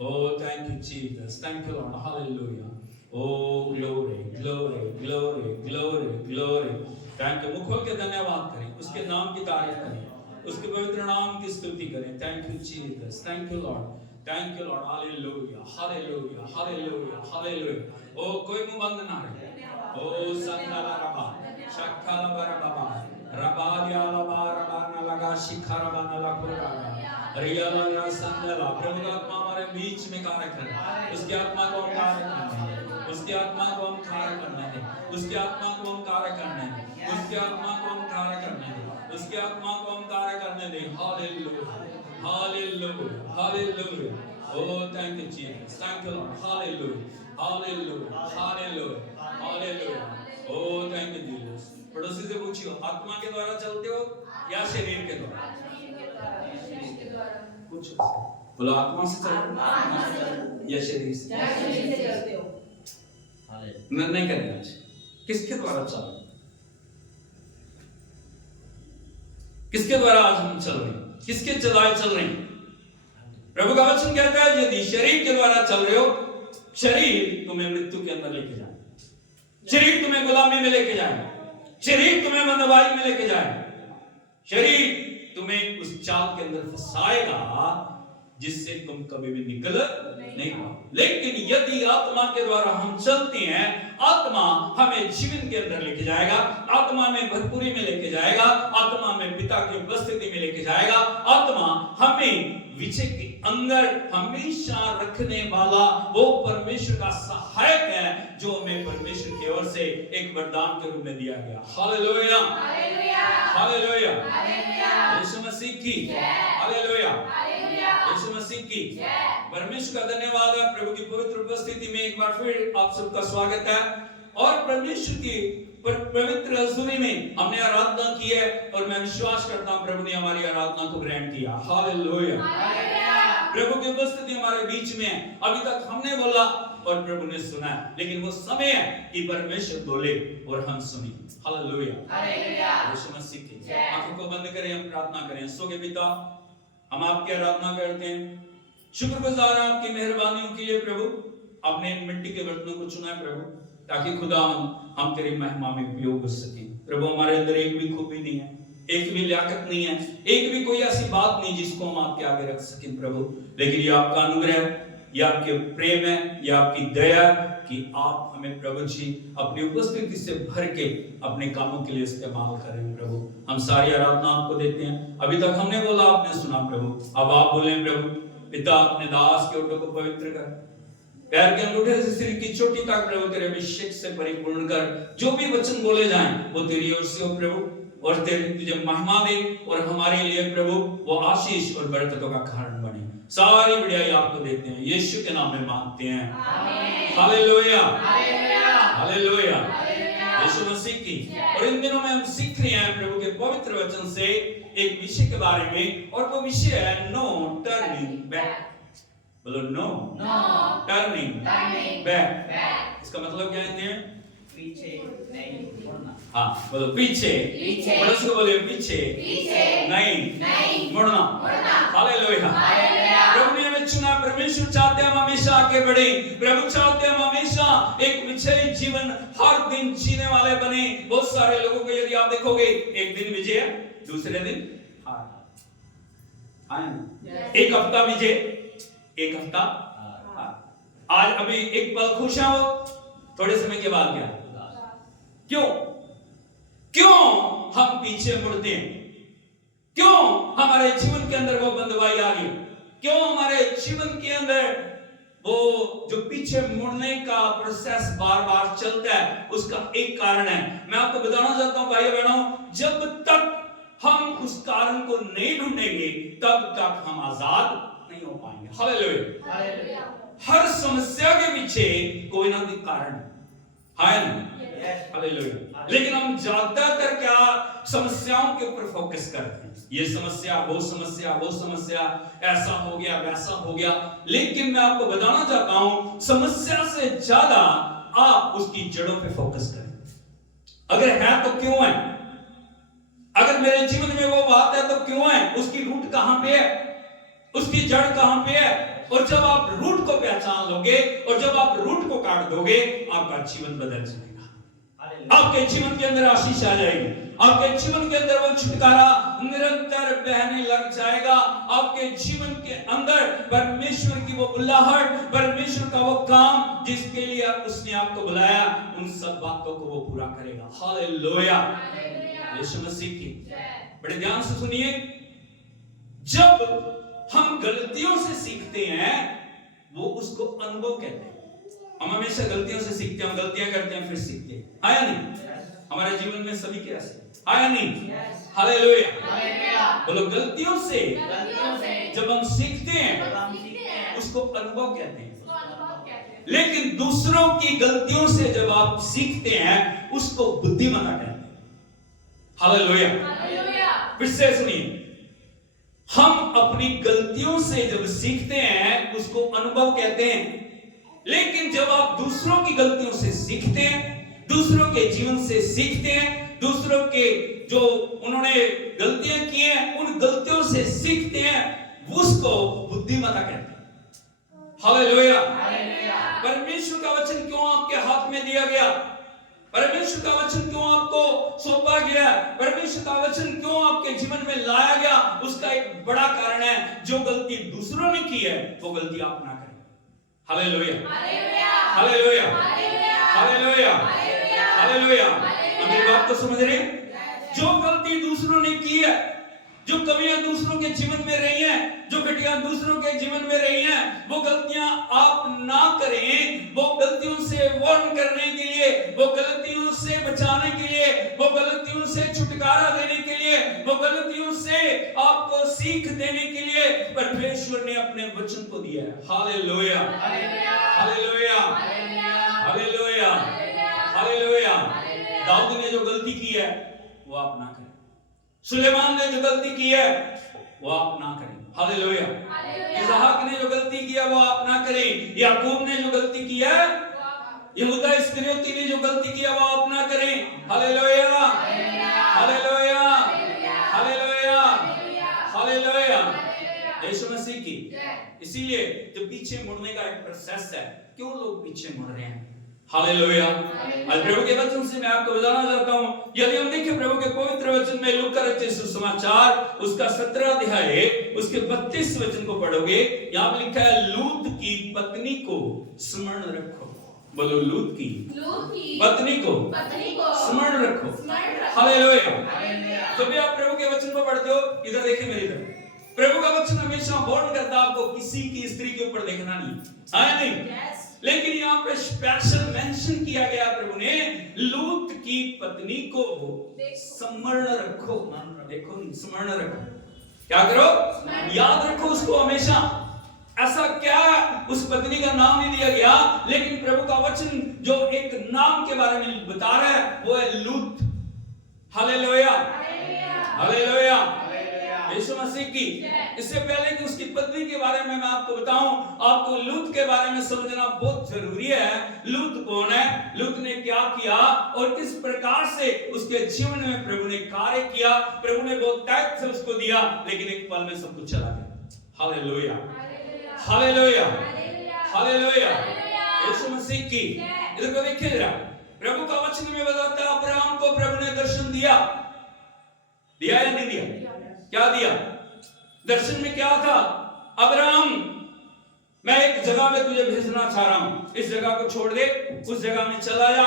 Oh, thank you, Jesus. Thank you, Lord. Hallelujah. Oh, glory, glory, glory, glory, glory. Thank you. मुख खोल के धन्यवाद करें, उसके नाम की तारीफ करें, उसके पवित्र नाम की स्तुति करें। Thank you, Jesus. Thank you, Lord. Thank you, Lord. Hallelujah, hallelujah, hallelujah, hallelujah. Oh, कोई मुंह बंद ना रहे। Oh, संदाला रबा, शक्काला बरबा, रबा दियाला बारबा न लगा शिखर बना लकुरा। रियाला या संदला, प्रभु का आत्मा हमारे बीच में कार्य कर रहा है। उसकी आत्मा को हम कार्य करने दें, उसकी आत्मा को हम कार्य करने दें, उसकी आत्मा को हम कार्य करने दें, उसकी आत्मा को हम कार्य करने दें, उसकी आत्मा को हम कार्य करने दें। Hallelujah, hallelujah, hallelujah. Oh, thank you, Jesus. Thank you, Lord. Hallelujah, hallelujah, hallelujah, hallelujah. Oh, thank you, Jesus. पड़ोसी से पूछियो, आत्मा के द्वारा चलते हो या शरीर के द्वारा? पूछो, बोलो आत्मा से चलते हो या शरीर से? निर्णय करना है किसके द्वारा चल रहे, किसके द्वारा आज हम चल रहे हैं, किसके चलाए चल रहे हैं? प्रभु का वचन कहता है यदि शरीर के द्वारा चल रहे हो, शरीर तुम्हें मृत्यु के अंदर लेके जाए, शरीर तुम्हें गुलामी में लेके जाए, शरीर तुम्हें बंधुआई में लेके जाए, शरीर तुम्हें उस चाल के अंदर फंसाएगा जिससे तुम कभी भी निकल नहीं पाओगे। लेकिन यदि आत्मा के द्वारा हम चलते हैं, आत्मा हमें जीवन के अंदर लेके जाएगा, आत्मा में भरपूरी में लेके जाएगा, आत्मा में पिता की उपस्थिति में लेके जाएगा। आत्मा हमें विजय के अंदर हमेशा रखने वाला वो परमेश्वर का सहायक है, जो हमें परमेश्वर की ओर से एक वरदान के रूप में दिया गया। हालेलुया, हालेलुया, हालेलुया, यीशु मसीह की हालेलुया, यीशु मसीह की परमेश्वर का धन्यवाद है। प्रभु की पवित्र उपस्थिति में एक बार फिर आप सबका स्वागत है। और परमेश्वर की पवित्र हजूरी में हमने आराधना की है और मैं विश्वास करता हूं प्रभु ने हमारी आराधना को ग्रहण किया। हालेलुया, प्रभु की उपस्थिति हमारे बीच में है। अभी तक हमने बोला और प्रभु ने सुना, लेकिन वो समय है कि परमेश्वर बोले और हम सुने। हालेलुया, यीशु मसीह की आंखों को बंद करें, हम प्रार्थना करें। सोगे पिता, हम आपकी आराधना करते हैं, शुक्रगुजार हैं आपकी मेहरबानियों के लिए। प्रभु आपने इन मिट्टी के बर्तनों को चुना है प्रभु, ताकि खुदा हम तेरी महिमा में उपयोग कर सकें। प्रभु हमारे अंदर एक भी खूबी नहीं है, एक भी लियाकत नहीं है, एक भी कोई ऐसी बात नहीं जिसको हम आपके आगे रख सकें प्रभु। लेकिन ये आपका अनुग्रह, ये आपके प्रेम है, ये आपकी दया कि आप हमें प्रभु जी अपनी उपस्थिति से भर के अपने कामों के लिए इस्तेमाल करें प्रभु। हम सारी आराधना आपको देते हैं। अभी तक हमने बोला, आपने सुना प्रभु, अब आप बोलें प्रभु। पिता अपने दास के ओठों को पवित्र कर, पैर के अंगूठे से सिर की चोटी तक प्रभु तेरे अभिषेक से परिपूर्ण कर। जो भी वचन बोले जाएं वो तेरी ओर से हो प्रभु, और तेरी तुझे महिमा दे और हमारे लिए प्रभु वो आशीष और बरकतों का कारण बने। सारी बढ़ाई आपको देते हैं, यीशु के नाम में मांगते हैं। हालेलुया, हालेलुया, यीशु मसीह की। और इन दिनों में हम सीख रहे हैं प्रभु के पवित्र वचन से एक विषय के बारे में, और वो विषय है नो टर्निंग बैक। बोलो नो टर्निंग बैक। इसका मतलब क्या है? पीछे नहीं मुड़ना। हाँ बोलो पीछे, बोलो उसको बोलिए पीछे नहीं मुड़ना। हालेलुया, प्रभु ने हमें चुना। परमेश्वर चाहते हैं हम हमेशा आगे बढ़े, प्रभु चाहते हैं हम हमेशा एक विजयी जीवन हर दिन जीने वाले बने। बहुत सारे लोगों को यदि आप देखोगे, एक दिन विजय, दूसरे दिन हार, एक हफ्ता विजय, एक हफ्ता आज अभी एक पल खुश हो, थोड़े समय के बाद क्या? क्यों हम पीछे मुड़ते हैं? क्यों हमारे जीवन के अंदर वो बंधुआई आ गई? क्यों हमारे जीवन के अंदर वो जो पीछे मुड़ने का प्रोसेस बार बार चलता है? उसका एक कारण है, मैं आपको बताना चाहता हूं भाइयों बहनों, जब तक हम उस कारण को नहीं ढूंढेंगे तब तक हम आजाद नहीं हो पाएंगे। हालेलुया, हर समस्या के पीछे कोई ना कोई कारण है ना? हालेलुया। लेकिन हम ज्यादातर क्या समस्याओं के ऊपर फोकस करते हैं, ये समस्या, वो समस्या, वो समस्या, ऐसा हो गया, वैसा हो गया। लेकिन मैं आपको बताना चाहता हूं, समस्या से ज्यादा आप उसकी जड़ों पे फोकस करें। अगर है तो क्यों है, अगर मेरे जीवन में वो बात है तो क्यों है, उसकी रूट कहां पे है, उसकी जड़ कहां पे है। और जब आप रूट को पहचान लोगे और जब आप रूट को काट दोगे, आपका जीवन बदल जाएगा, आपके जीवन के अंदर आशीष आ जाएगी, आपके जीवन के अंदर वो छुटकारा निरंतर बहने लग जाएगा, आपके जीवन के अंदर परमेश्वर की वो बुलाहट, परमेश्वर का वो काम जिसके लिए उसने आपको बुलाया, उन सब बातों को वो पूरा करेगा। हालेलुया, यीशु मसीह की। बड़े ध्यान से सुनिए, जब हम गलतियों से सीखते हैं, वो उसको अनुभव कहते हैं। हम हमेशा गलतियों से सीखते हैं, हम गलतियां करते हैं फिर सीखते हैं, है या नहीं? हमारे जीवन में सभी के ऐसे, है या नहीं? हालेलुया। बोलो, गलतियों से जब हम सीखते हैं उसको अनुभव कहते हैं। लेकिन दूसरों की गलतियों से जब आप सीखते हैं उसको बुद्धिमत्ता कहते हैं। हालेलुया। फिर से सुनिए, हम अपनी गलतियों से जब सीखते हैं उसको अनुभव कहते हैं। लेकिन जब आप दूसरों की गलतियों से सीखते हैं, दूसरों के जीवन से सीखते हैं, दूसरों के जो उन्होंने गलतियां की हैं उन गलतियों से सीखते हैं, उसको बुद्धिमत्ता कहते हैं। हालेलुया। परमेश्वर का वचन क्यों आपके हाथ में दिया गया, परमेश्वर का वचन क्यों आपको सौंपा गया, परमेश्वर का वचन क्यों आपके जीवन में लाया गया, उसका एक बड़ा कारण है, जो गलती दूसरों ने की है वो गलती आप ना करें। Hallelujah, hallelujah, hallelujah, hallelujah. मेरी बात को समझ रहे हैं? जो गलती दूसरों ने की है, जो कमियां दूसरों के जीवन में रही हैं, जो घटिया दूसरों के जीवन में रही हैं, वो गलतियां आप ना करें। वो गलतियों से वार्न करने के लिए, वो गलतियों से बचाने के लिए, वो गलतियों से छुटकारा देने के लिए, वो गलतियों से आपको सीख देने के लिए परमेश्वर ने अपने वचन को दिया है। Hallelujah, hallelujah, hallelujah, hallelujah. दाऊद ने जो गलती की है वो आप ना करें, सुलेमान ने जो गलती की है वो आप ना करें। हालेलुया। इसहाक ने जो गलती किया वो आप ना करें, याकूब ने जो गलती की है, यहूदा इस्करियोती ने जो गलती किया वो आप ना करें। Hallelujah, hallelujah, hallelujah, hallelujah. यीशु मसीह की। इसीलिए जो पीछे मुड़ने का एक प्रोसेस है, क्यों लोग पीछे मुड़ रहे हैं? हालेलुया। आज प्रभु के वचन से मैं आपको बताना चाहता हूं, यदि हम देखें प्रभु के पवित्र वचन में लूका रचित सुसमाचार उसका 17 अध्याय उसके 32 वचन को पढ़ोगे, यहां पे लिखा है, लूत की पत्नी को स्मरण रखो। बोलो, लूत की पत्नी को स्मरण रखो। हालेलुया। जब भी आप प्रभु के वचन को पढ़ते हो, इधर देखिए मेरी तरफ, प्रभु का वचन हमेशा वार्न करता है आपको किसी की स्त्री के ऊपर देखना नहीं, है नहीं? लेकिन यहाँ पे स्पेशल मेंशन किया गया प्रभु ने, लूत की पत्नी को स्मरण रखो। देखो नहीं, स्मरण रखो। क्या करो? याद रखो उसको हमेशा। ऐसा क्या उस पत्नी का नाम नहीं दिया गया, लेकिन प्रभु का वचन जो एक नाम के बारे में बता रहा है वो है लूत। हालेलुया, हालेलुया, यीशु मसीह की। इससे पहले कि उसकी पत्नी के बारे में मैं आपको बताऊं, आपको लूत के बारे में समझना बहुत जरूरी है। लूत कौन है, लूत ने क्या किया और किस प्रकार से उसके जीवन में प्रभु ने कार्य किया। प्रभु ने बहुत त्याग से उसको दिया, लेकिन एक पल में सब कुछ चला गया। हालेलुया, हालेलुया, हालेलुया, यीशु मसीह की। इधर को देखिए जरा, प्रभु का वचन में बताता है अब्राहम को प्रभु ने दर्शन दिया या नहीं दिया? क्या दिया? दर्शन में क्या था? अब्राहम, मैं एक जगह में तुझे भेजना चाह रहा हूं, इस जगह को छोड़ दे, उस जगह में चला जा।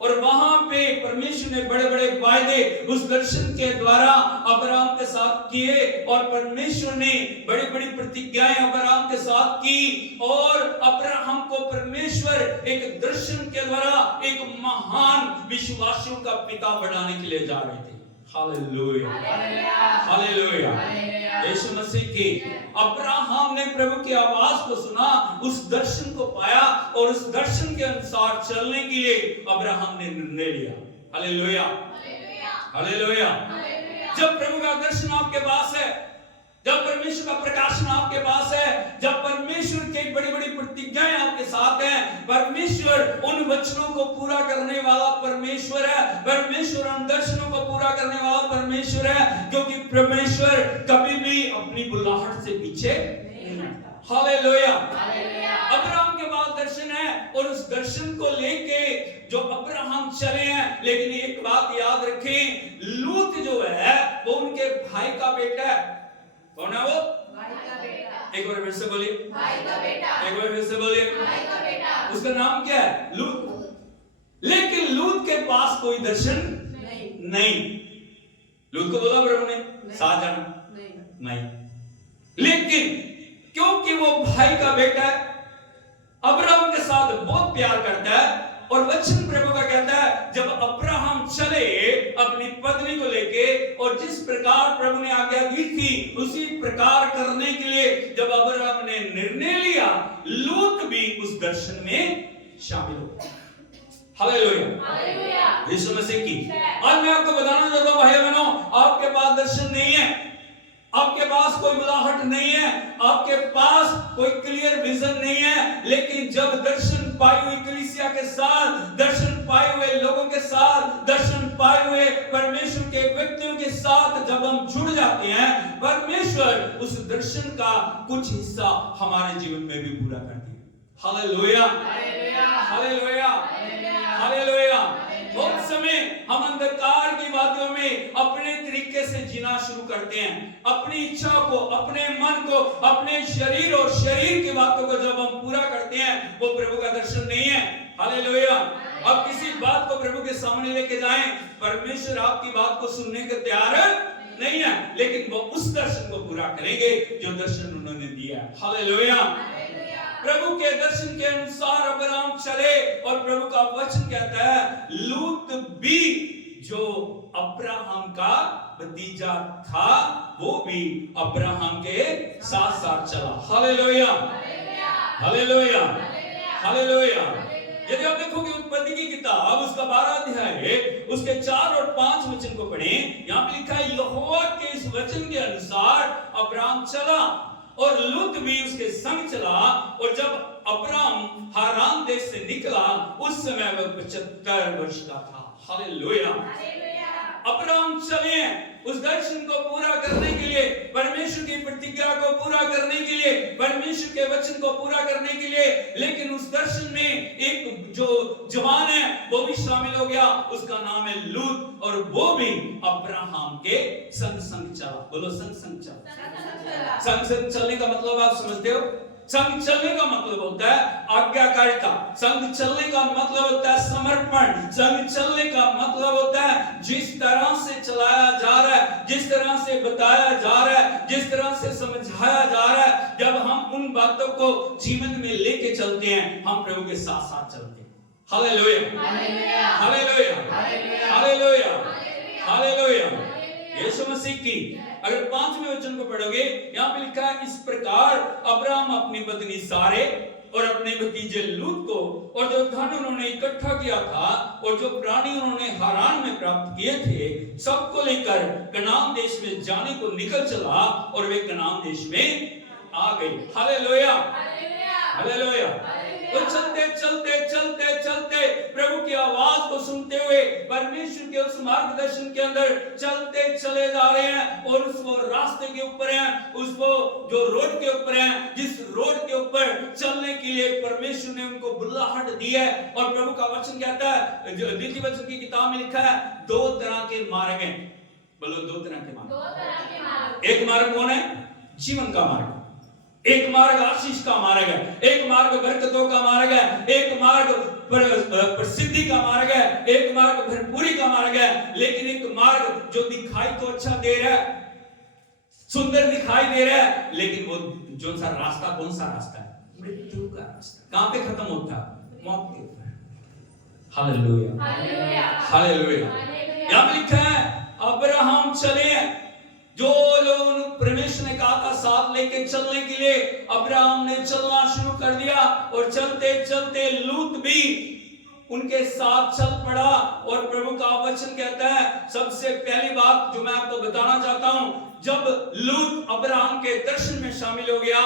और वहां पे परमेश्वर ने बड़े बड़े वायदे उस दर्शन के द्वारा अब्राहम के साथ किए, और परमेश्वर ने बड़ी बड़ी प्रतिज्ञाएं अब्राहम के साथ की, और अब्राहम को परमेश्वर एक दर्शन के द्वारा एक महान विश्वासियों का पिता बनाने के लिए जा रहे थे। हालेलुया, हालेलुया, यीशु मसीह की। अब्राहम ने प्रभु की आवाज को सुना, उस दर्शन को पाया और उस दर्शन के अनुसार चलने के लिए अब्राहम ने निर्णय लिया। Hallelujah, hallelujah. जब प्रभु का दर्शन आपके पास है, जब परमेश्वर का प्रकाशन आपके पास है, जब परमेश्वर की बड़ी बड़ी प्रतिज्ञाएं आपके साथ हैं, परमेश्वर उन वचनों को पूरा करने वाला परमेश्वर है, परमेश्वर उन दर्शनों को पूरा करने वाला परमेश्वर है, क्योंकि परमेश्वर कभी भी अपनी बुलाहट से पीछे नहीं हटता। हालेलुया। अब्राहम के पास दर्शन है और उस दर्शन को लेके जो अब्राहम चले हैं, लेकिन एक बात याद रखें, लूत जो है वो उनके भाई का बेटा है। कौन है वो? भाई का बेटा। एक बार फिर से बोलिए, भाई का बेटा। एक बार फिर से बोलिए, भाई का बेटा। उसका नाम क्या है? लूत। लेकिन लूत के पास कोई दर्शन नहीं। लूत को बोला प्रभु ने साथ जाना, नहीं। लेकिन क्योंकि वो भाई का बेटा है, अब्राहम के साथ बहुत प्यार करता है, और वचन प्रभु का कहता है जब अब्राहम चले अपनी पत्नी को लेके, और जिस प्रकार प्रभु ने आज्ञा दी थी उसी प्रकार करने के लिए जब अब्राहम ने निर्णय लिया, लूत भी उस दर्शन में शामिल हो गया। हालेलुया, यीशु मसीह की। और मैं आपको बताना चाहता हूं भाई बहनों, आपके पास दर्शन नहीं है, आपके पास कोई बुलाहट नहीं है, आपके पास कोई क्लियर विजन नहीं है, लेकिन जब दर्शन पाई हुई कलीसिया के साथ, दर्शन पाए हुए लोगों के साथ, दर्शन पाए हुए परमेश्वर के व्यक्तियों के साथ जब हम जुड़ जाते हैं, परमेश्वर उस दर्शन का कुछ हिस्सा हमारे जीवन में भी पूरा करती है। Hallelujah, hallelujah, hallelujah. बहुत समय हम अंधकार की बातों में अपने तरीके से जीना शुरू करते हैं, अपनी इच्छा को, अपने मन को, अपने शरीर और शरीर की बातों को जब हम पूरा करते हैं, वो प्रभु का दर्शन नहीं है। हालेलुया। अब किसी बात को प्रभु के सामने लेके जाएं, परमेश्वर आपकी बात को सुनने के तैयार नहीं है, लेकिन वो उस दर्शन को पूरा करेंगे जो दर्शन उन्होंने दिया है। हालेलुया। प्रभु के दर्शन के अनुसार अब्राहम चले, और प्रभु का वचन कहता है लूत भी जो अब्राहम का भतीजा था, वो भी अब्राहम के साथ साथ चला। Hallelujah, hallelujah, hallelujah. यदि आप देखोगे उत्पत्ति की किताब उसका 12 अध्याय उसके 4 और 5 वचन को पढ़ें, यहाँ पे लिखा है यहोवा के इस वचन के अनुसार अब्राहम चला और लूत भी उसके संग चला, और जब अब्राहम हारान देश से निकला उस समय वह 75 वर्ष का था। हालेलुया। अब्राहम चले उस दर्शन को पूरा करने के लिए, परमेश्वर की प्रतिज्ञा को पूरा करने के लिए, परमेश्वर के वचन को पूरा करने के लिए, लेकिन उस दर्शन में एक जो जवान है वो भी शामिल हो गया, उसका नाम है लूत, और वो भी अब्राहम के संग संग चला। बोलो संग संग चला। संग संग चलने का मतलब आप समझते हो? संग चलने का मतलब होता है आज्ञाकारिता, संग चलने का मतलब होता है समर्पण, संग चलने का मतलब होता है जिस तरह से चलाया जा रहा है, जिस तरह से बताया जा रहा है, जिस तरह से समझाया जा रहा है, जब हम उन बातों को जीवन में लेके चलते हैं, हम प्रभु के साथ साथ चलते हैं। हालेलुया, हालेलुया, हालेलुया, हालेलुया। यीशु मसीह की। अगर 5वें वचन को पढ़ोगे, यहाँ पे लिखा है इस प्रकार अब्राहम अपनी पत्नी सारे और अपने भतीजे लूत को और जो धन उन्होंने इकट्ठा किया था और जो प्राणी उन्होंने हारान में प्राप्त किए थे, सबको लेकर कनान देश में जाने को निकल चला और वे कनान देश में आ गए। Hallelujah, hallelujah. वो चलते चलते चलते चलते प्रभु की आवाज को सुनते हुए परमेश्वर के उस मार्गदर्शन के अंदर चलते चले जा रहे हैं, और उस वो रास्ते के ऊपर हैं, उस वो जो रोड के ऊपर हैं, जिस रोड के ऊपर चलने के लिए परमेश्वर ने उनको बुलाहट दी है। और प्रभु का वचन कहता है, जो नीति वचन की किताब में लिखा है, 2 तरह के मार्ग हैं। बोलो 2 तरह के मार्ग। एक मार्ग कौन है? जीवन का मार्ग। एक मार्ग आशीष का मार्ग है, एक मार्ग बरकतों का मार्ग है, एक मार्ग प्रसिद्धि का मार्ग है, एक मार्ग भरपूरी का मार्ग है, लेकिन एक मार्ग जो दिखाई तो अच्छा दे रहा है, सुंदर दिखाई दे रहा है, लेकिन वो जो सा रास्ता कौन सा रास्ता है? मृत्यु का रास्ता। कहां पे खत्म होता है? मौत के ऊपर। Hallelujah, hallelujah, hallelujah. यहां लिखा है अब्राहम चले जो लोग परमेश्वर ने कहा था साथ लेके चलने के लिए, अब्राहम ने चलना शुरू कर दिया और चलते चलते लूत भी उनके साथ चल पड़ा। और प्रभु का वचन कहता है, सबसे पहली बात जो मैं आपको बताना चाहता हूं, जब लूत अब्राहम के दर्शन में शामिल हो गया,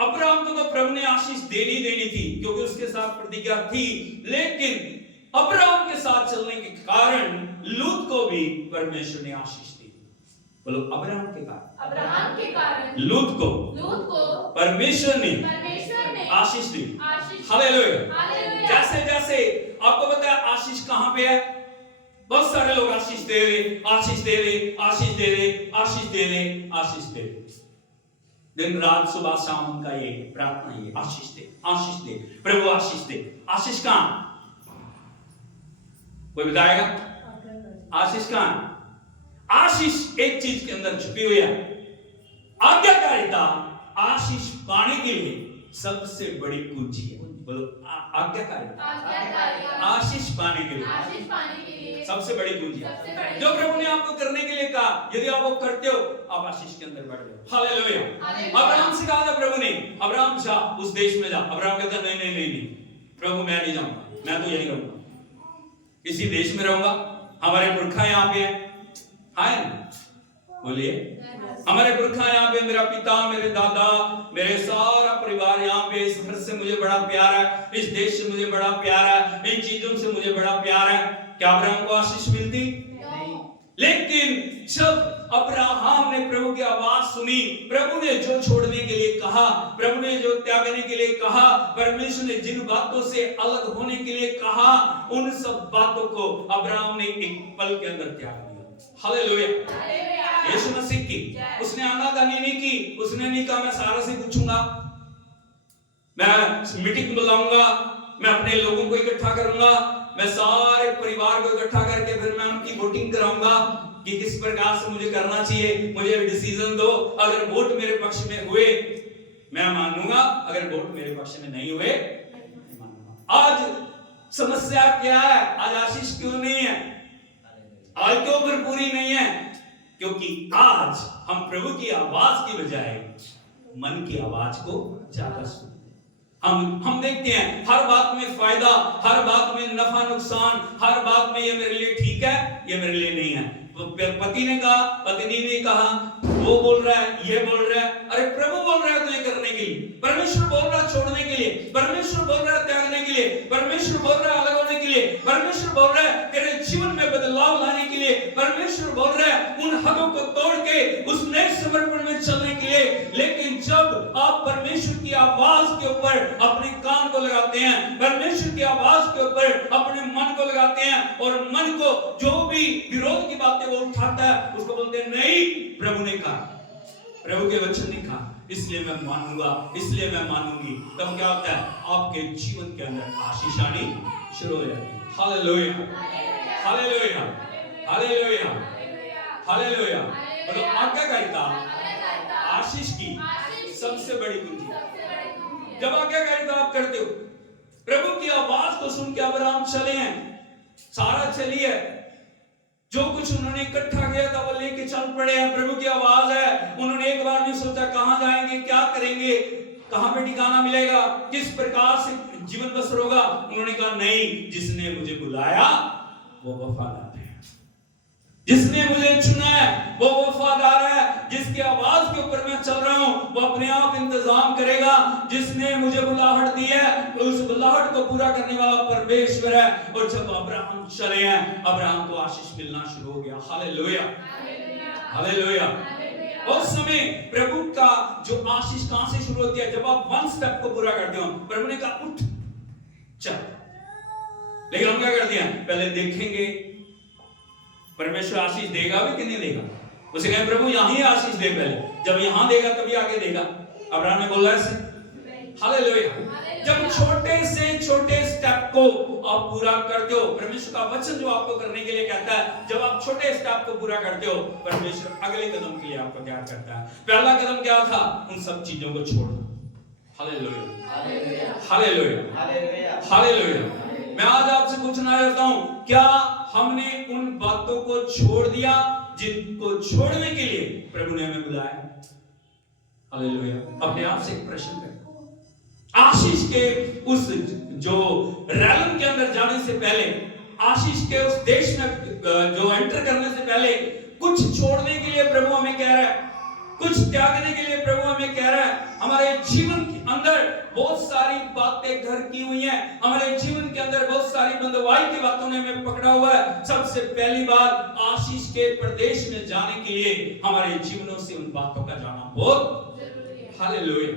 अब्राहम को तो प्रभु ने आशीष देनी थी क्योंकि उसके साथ प्रतिज्ञा थी, लेकिन अब्राहम के साथ चलने के कारण लूत को भी परमेश्वर ने आशीष दी। बोलो, अब्राहम के कारण लूत को परमेश्वर ने आशीष दी। हालेलुया। जैसे जैसे आपको पता है आशीष कहां पे है, बहुत सारे लोग आशीष दे रहे, आशीष दे रहे, आशीष दे रहे, आशीष दे रहे, आशीष दे रहे, दिन रात सुबह शाम उनका ये प्रार्थना, ये आशीष दे, आशीष दे, प्रभु आशीष दे। आशीष कहां, कोई बताएगा? आशीष कहां? आशीष एक चीज के अंदर छुपी हुई है, आज्ञाकारिता आशीष पाने के लिए सबसे बड़ी कुंजी है। बोलो, आज्ञाकारिता आशीष पाने के लिए सबसे बड़ी कुंजी है। जो प्रभु ने आपको करने के लिए कहा, यदि आप वो करते हो, आप आशीष के अंदर बढ़ गए। हालेलुया। अब्राहम से कहा था प्रभु ने, अब्राहम जा उस देश में जा। अब्राहम कहता नहीं नहीं नहीं नहीं प्रभु, मैं नहीं जाऊंगा, मैं तो यहीं रहूंगा, इसी देश में रहूंगा, हमारे पुरखा यहाँ पे है। बोलिए, हमारे पुरखा यहाँ पे, मेरा पिता, मेरे दादा, मेरे सारा परिवार यहाँ पे, इस घर से मुझे बड़ा प्यार है, इस देश से मुझे बड़ा प्यार है, इन चीजों से मुझे बड़ा प्यार है। क्या अब्राहम को आशीष मिलती? नहीं। लेकिन जब अब्राहम ने प्रभु की आवाज सुनी, प्रभु ने जो छोड़ने के लिए कहा, प्रभु ने जो त्यागने के लिए कहा, परमेश्वर ने जिन बातों से अलग होने के लिए कहा, उन सब बातों को अब्राहम ने एक पल के अंदर त्याग दिया। हालेलुया। यीशु मसीह की उसने आनाकानी नहीं की, उसने नहीं कहा मैं सारा से पूछूंगा, मैं मीटिंग बुलाऊंगा, मैं अपने लोगों को इकट्ठा करूंगा, मैं सारे परिवार को इकट्ठा करके फिर मैं उनकी वोटिंग कराऊंगा कि किस प्रकार से मुझे करना चाहिए, मुझे डिसीजन दो, अगर वोट मेरे पक्ष में हुए मैं मानूंगा, अगर वोट मेरे पक्ष में नहीं हुए नहीं मानूंगा। आज समस्या क्या है? आज आशीष क्यों नहीं है? आज क्यों भरपूरी नहीं है? क्योंकि आज हम प्रभु की आवाज की बजाय मन की आवाज को ज्यादा सुनते हैं। हम देखते हैं हर बात में फायदा, हर बात में नफा नुकसान, हर बात में ये मेरे लिए ठीक है, ये मेरे लिए नहीं है। पति ने कहा, पत्नी ने कहा, वो बोल रहा है, ये बोल रहा है, अरे प्रभु बोल रहा है तुझे करने के लिए, परमेश्वर बोल रहा है छोड़ने के लिए, परमेश्वर बोल रहा है त्यागने के लिए, परमेश्वर बोल रहा है अलग होने के लिए, परमेश्वर बोल रहा है तेरे जीवन में बदलाव लाने के लिए, परमेश्वर बोल रहा है उन हदों को तोड़ के उस नए समर्पण में चलने के लिए। लेकिन जब आप परमेश्वर की आवाज के ऊपर अपने कान को लगाते हैं, परमेश्वर की आवाज के ऊपर अपने मन को लगाते हैं, और मन को जो भी विरोध की बातें वो उठाता है, उसको बोलते हैं नहीं, प्रभु ने कहा, प्रभु के वचन ने कहा, इसलिए मैं मानूंगा, इसलिए मैं मानूंगी। तब क्या होता है? आपके जीवन के अंदर आशीष आनी शुरू हो जाती है। Hallelujah, hallelujah, hallelujah, hallelujah. मतलब आज्ञाकारिता आशीष की सबसे बड़ी कुंजी। जब आज्ञाकारिता आप करते हो, प्रभु की आवाज को सुन के अब्राहम चले हैं, सारा चली है, जो कुछ उन्होंने इकट्ठा किया था वो लेके चल पड़े हैं। प्रभु की आवाज है, उन्होंने एक बार नहीं सोचा कहां जाएंगे, क्या करेंगे, कहां पे ठिकाना मिलेगा, किस प्रकार से जीवन बसर होगा। उन्होंने कहा नहीं, जिसने मुझे बुलाया वो वफादार है, जिसने मुझे चुना है वो वफादार है, जिसकी आवाज के ऊपर मैं चल रहा हूं वो अपने आप इंतजाम करेगा। जिसने मुझे बुलाहट दी है उस बुलाहट को पूरा करने वाला परमेश्वर है। और जब अब्राहम चले हैं, अब्राहम को आशीष मिलना शुरू हो गया। Hallelujah, hallelujah. उस समय प्रभु का जो आशीष कहां से शुरू होती है? जब आप वन स्टेप को पूरा करते हो। प्रभु ने कहा उठ चल, लेकिन हम क्या करते हैं? पहले देखेंगे परमेश्वर आशीष देगा भी कि नहीं देगा। उसे कहें प्रभु यहां ही आशीष दे, पहले जब यहां देगा तभी आगे देगा। अब्राहम ने बोला ऐसे। हालेलुया। जब छोटे से छोटे स्टेप को आप पूरा करते हो, परमेश्वर का वचन जो आपको करने के लिए कहता है, जब आप छोटे स्टेप को पूरा करते हो, परमेश्वर अगले कदम के लिए आपको तैयार करता है। पहला कदम क्या था? उन सब चीजों को छोड़ दो। Hallelujah, hallelujah, hallelujah. मैं आज आपसे पूछना चाहता हूं, क्या हमने उन बातों को छोड़ दिया जिनको छोड़ने के लिए प्रभु ने हमें बुलाया। हालेलुया। अपने आप से एक प्रश्न करें, आशीष के उस जो रैलम के अंदर जाने से पहले, आशीष के उस देश में जो एंटर करने से पहले कुछ छोड़ने के लिए प्रभु हमें कह रहा है, कुछ त्यागने के लिए प्रभु हमें कह रहा है। हमारे जीवन के अंदर बहुत सारी बातें घर की हुई हैं, हमारे जीवन के अंदर बहुत सारी बंधुआई की बातों ने हमें पकड़ा हुआ है। सबसे पहली बात, आशीष के प्रदेश में जाने के लिए हमारे जीवनों से उन बातों का जाना बहुत जरूरी है। हालेलुया।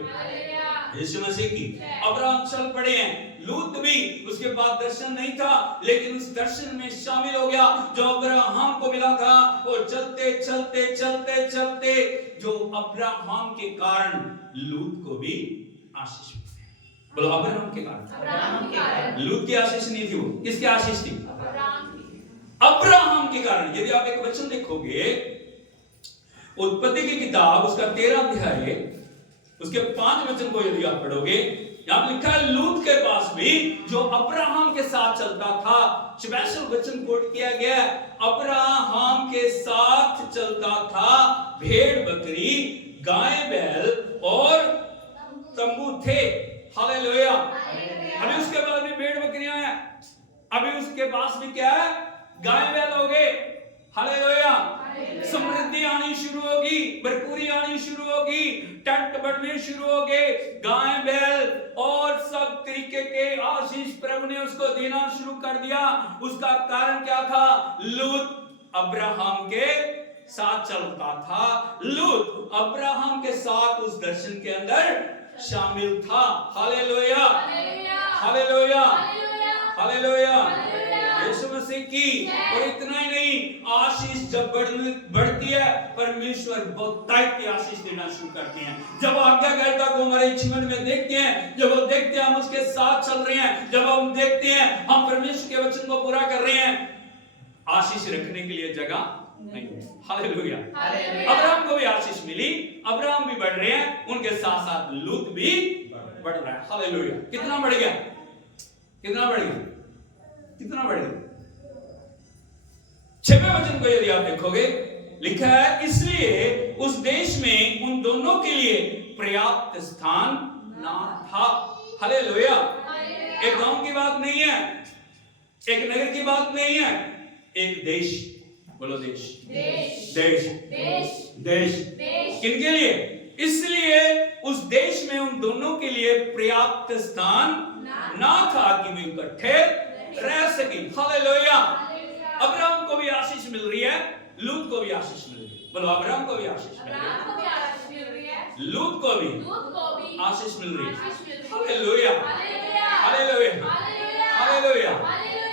यीशु मसीह की अब्राहम चल पड़े हैं, लूत भी, उसके बाद दर्शन नहीं था लेकिन उस दर्शन में शामिल हो गया जो अब्राहम को मिला था। और चलते चलते चलते चलते जो अब्राहम के कारण लूत को भी आशीष मिली। बोलो अब्राहम के कारण। लूत की आशीष नहीं थी, वो किसकी आशीष थी? अब्राहम के कारण। यदि आप एक वचन देखोगे उत्पत्ति की किताब उसका 13 अध्याय उसके 5 वचन को यदि आप पढ़ोगे, यहां लिखा है लूत के पास भी जो अब्राहम के साथ चलता था, स्पेशल वचन कोट किया गया, अब्राहम के साथ चलता था भेड़ बकरी, गाय बैल और तंबू थे। हालेलुया। अभी उसके बाद भी भेड़ बकरियां हैं, अभी उसके पास भी क्या है? गाय बैल हो गए। हालेलुया। समृद्धि आनी शुरू होगी, भरपूरी आनी शुरू होगी, टेंट बढ़ने शुरू हो गए, गाय बैल और सब तरीके के आशीष प्रभु ने उसको देना शुरू कर दिया। उसका कारण क्या था? लूत अब्राहम के साथ चलता था, लूत अब्राहम के साथ उस दर्शन के अंदर शामिल था। हालेलुया, हालेलुया, हालेलुया, यीशु मसीह की। और इतना ही नहीं, आशीष जब बढ़ती है, परमेश्वर बहुतायत की आशीष देना शुरू करते हैं। जब आज्ञाकारिता को हमारे जीवन में देखते हैं, जब वो देखते हैं हम उसके साथ चल रहे हैं, जब हम देखते हैं हम परमेश्वर के वचन को पूरा कर रहे हैं, आशीष रखने के लिए जगह नहीं। हालेलुया। अब्राहम को भी आशीष मिली, अब्राहम भी बढ़ रहे हैं, उनके साथ साथ लूत भी बढ़ रहा है। हालेलुया। कितना बढ़ गया? कितना बढ़ गया? कितना बढ़ गया? 6वें वचन को यदि आप देखोगे, लिखा है इसलिए उस देश में उन दोनों के लिए पर्याप्त स्थान ना था। हालेलुया। एक गांव की बात नहीं है, एक नगर की बात नहीं है, एक देश। बोलो देश, देश, देश, देश, देश। किनके लिए? इसलिए उस देश में उन दोनों के लिए पर्याप्त स्थान ना था कि वे इकट्ठे रह सके। हालेलुया। अब्राहम को भी आशीष मिल रही है, लूत को भी आशीष मिल रही है। बोलो अब्राहम को भी आशीष मिल रही है, लूत को भी आशीष मिल रही है। Hallelujah, hallelujah, hallelujah.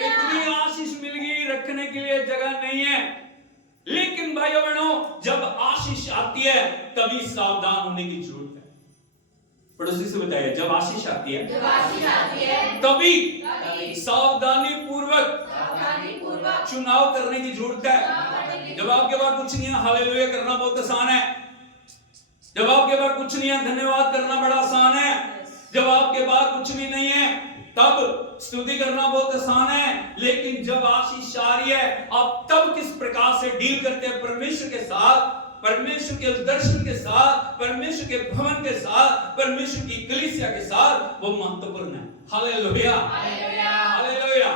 इतनी आशीष मिल गई, रखने के लिए जगह नहीं है। लेकिन भाइयों बहनों, जब आशीष आती है तभी सावधान होने की जरूरत है। पड़ोसी से बताइए, जब आशीष आती है तभी सावधानी पूर्वक चुनाव करने की जरूरत है। जब आपके पास कुछ नहीं है, हालेलुया करना बहुत आसान है। जब आपके पास कुछ नहीं है, धन्यवाद करना बड़ा आसान है। जब आपके पास कुछ भी नहीं है, तब स्तुति करना बहुत आसान है। लेकिन जब आशीष आ रही है, आप तब किस प्रकार से डील करते हैं परमेश्वर के साथ, परमेश्वर के दर्शन के साथ, परमेश्वर के भवन के साथ, परमेश्वर की कलीसिया के साथ, वो महत्वपूर्ण है। Hallelujah, hallelujah.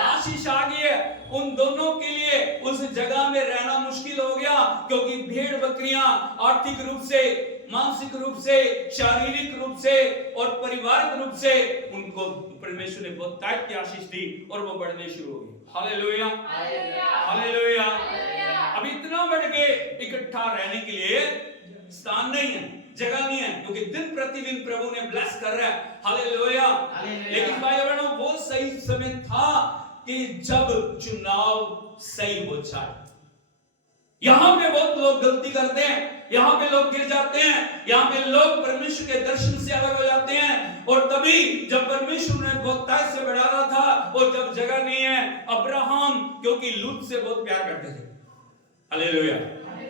आशीष आ गई है, उन दोनों के लिए उस जगह में रहना मुश्किल हो गया, क्योंकि भेड़ बकरियां आर्थिक रूप से, मानसिक रूप से, शारीरिक रूप से और पारिवारिक रूप से उनको परमेश्वर ने बहुत ताकत की आशीष दी और वो बढ़ने शुरू हो गए। Hallelujah, hallelujah. अब इतना बढ़ के इकट्ठा रहने के लिए स्थान नहीं है, जगह नहीं है, क्योंकि दिन प्रतिदिन प्रभु ने ब्लेस कर रहा है। हालेलुया। लेकिन भाई बहनों, वो सही समय था कि जब चुनाव सही हो जाए। यहां पे बहुत लोग गलती करते हैं, यहां पे लोग गिर जाते हैं, यहां पे लोग परमेश्वर के दर्शन से अलग हो जाते हैं। और तभी जब परमेश्वर ने बहुतायत से बढ़ाना था और जब जगह नहीं है, अब्राहम क्योंकि लूत से बहुत प्यार करते थे, हालेलुया,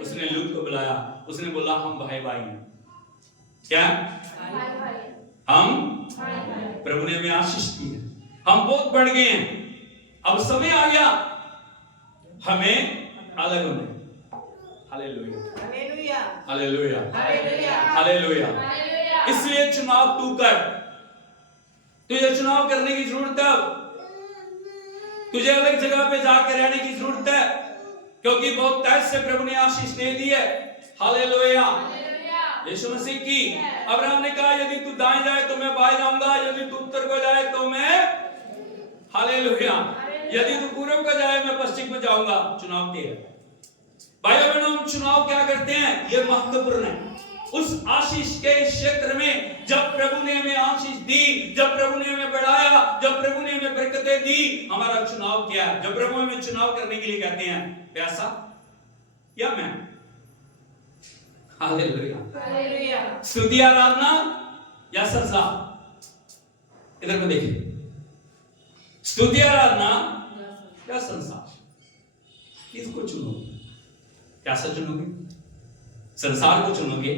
उसने लूत को बुलाया, उसने बोला हम भाई भाई हैं। क्या हम प्रभु ने हमें आशीष दी है, हम बहुत बढ़ गए हैं, अब समय आ गया हमें अलग होने। Hallelujah, hallelujah, hallelujah, hallelujah, hallelujah. इसलिए चुनाव तू कर। तुझे चुनाव करने की जरूरत है। तुझे अलग जगह पे जाकर रहने की जरूरत है, क्योंकि बहुत तेज से प्रभु ने आशीष दे दी है। हालेलुया, यीशु मसीह की। अब्राहम ने कहा यदि तू दाएं जाए तो मैं बाएं जाऊंगा, यदि तू उत्तर को जाए तो मैं, हालेलुया, यदि तू पूर्व को जाए मैं पश्चिम को जाऊंगा। चुनाव तेरा। भाई बहनों, हम चुनाव क्या करते हैं, यह महत्वपूर्ण है। उस आशीष के क्षेत्र में जब प्रभु ने हमें आशीष दी, जब प्रभु ने हमें बढ़ाया, जब प्रभु ने हमें बरकतें दी, हमारा चुनाव क्या है? जब प्रभु हमें चुनाव करने के लिए कहते हैं, पैसा या मैं, हालेलुया, हालेलुया, स्तुति आराधना या संसार। इधर को देखिए, स्तुति आराधना या संसार, किसको चुनोगे? कैसा चुनोगे? संसार को चुनोगे,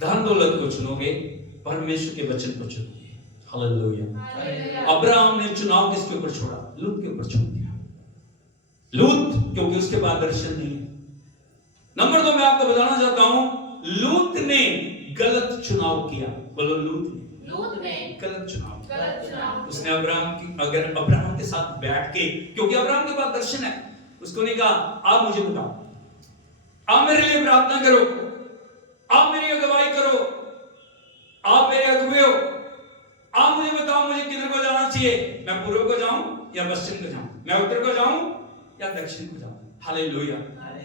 धन दौलत को चुनोगे, परमेश्वर के वचन को चुनोगे। हालेलुया। अब्राहम ने चुनाव किसके ऊपर छोड़ा? लूत के ऊपर छोड़ दिया। लूत, क्योंकि उसके बाद दर्शन नहीं है। नंबर 2 मैं आपको बताना चाहता हूं, लूत ने गलत चुनाव किया। बोलो, लूत ने गलत चुनाव। उसने अगर अब्राहम के साथ बैठ के, क्योंकि अब्राहम के पास दर्शन है, उसको नहीं कहा आप मुझे बताओ, आप मेरे लिए प्रार्थना करो, आप मेरी अगुवाई करो, आप मेरे अगुवे हो, आप मुझे बताओ मुझे किधर को जाना चाहिए, मैं पूर्व को जाऊं या पश्चिम को जाऊं, मैं उत्तर को जाऊं या दक्षिण को जाऊं। हालेलुया।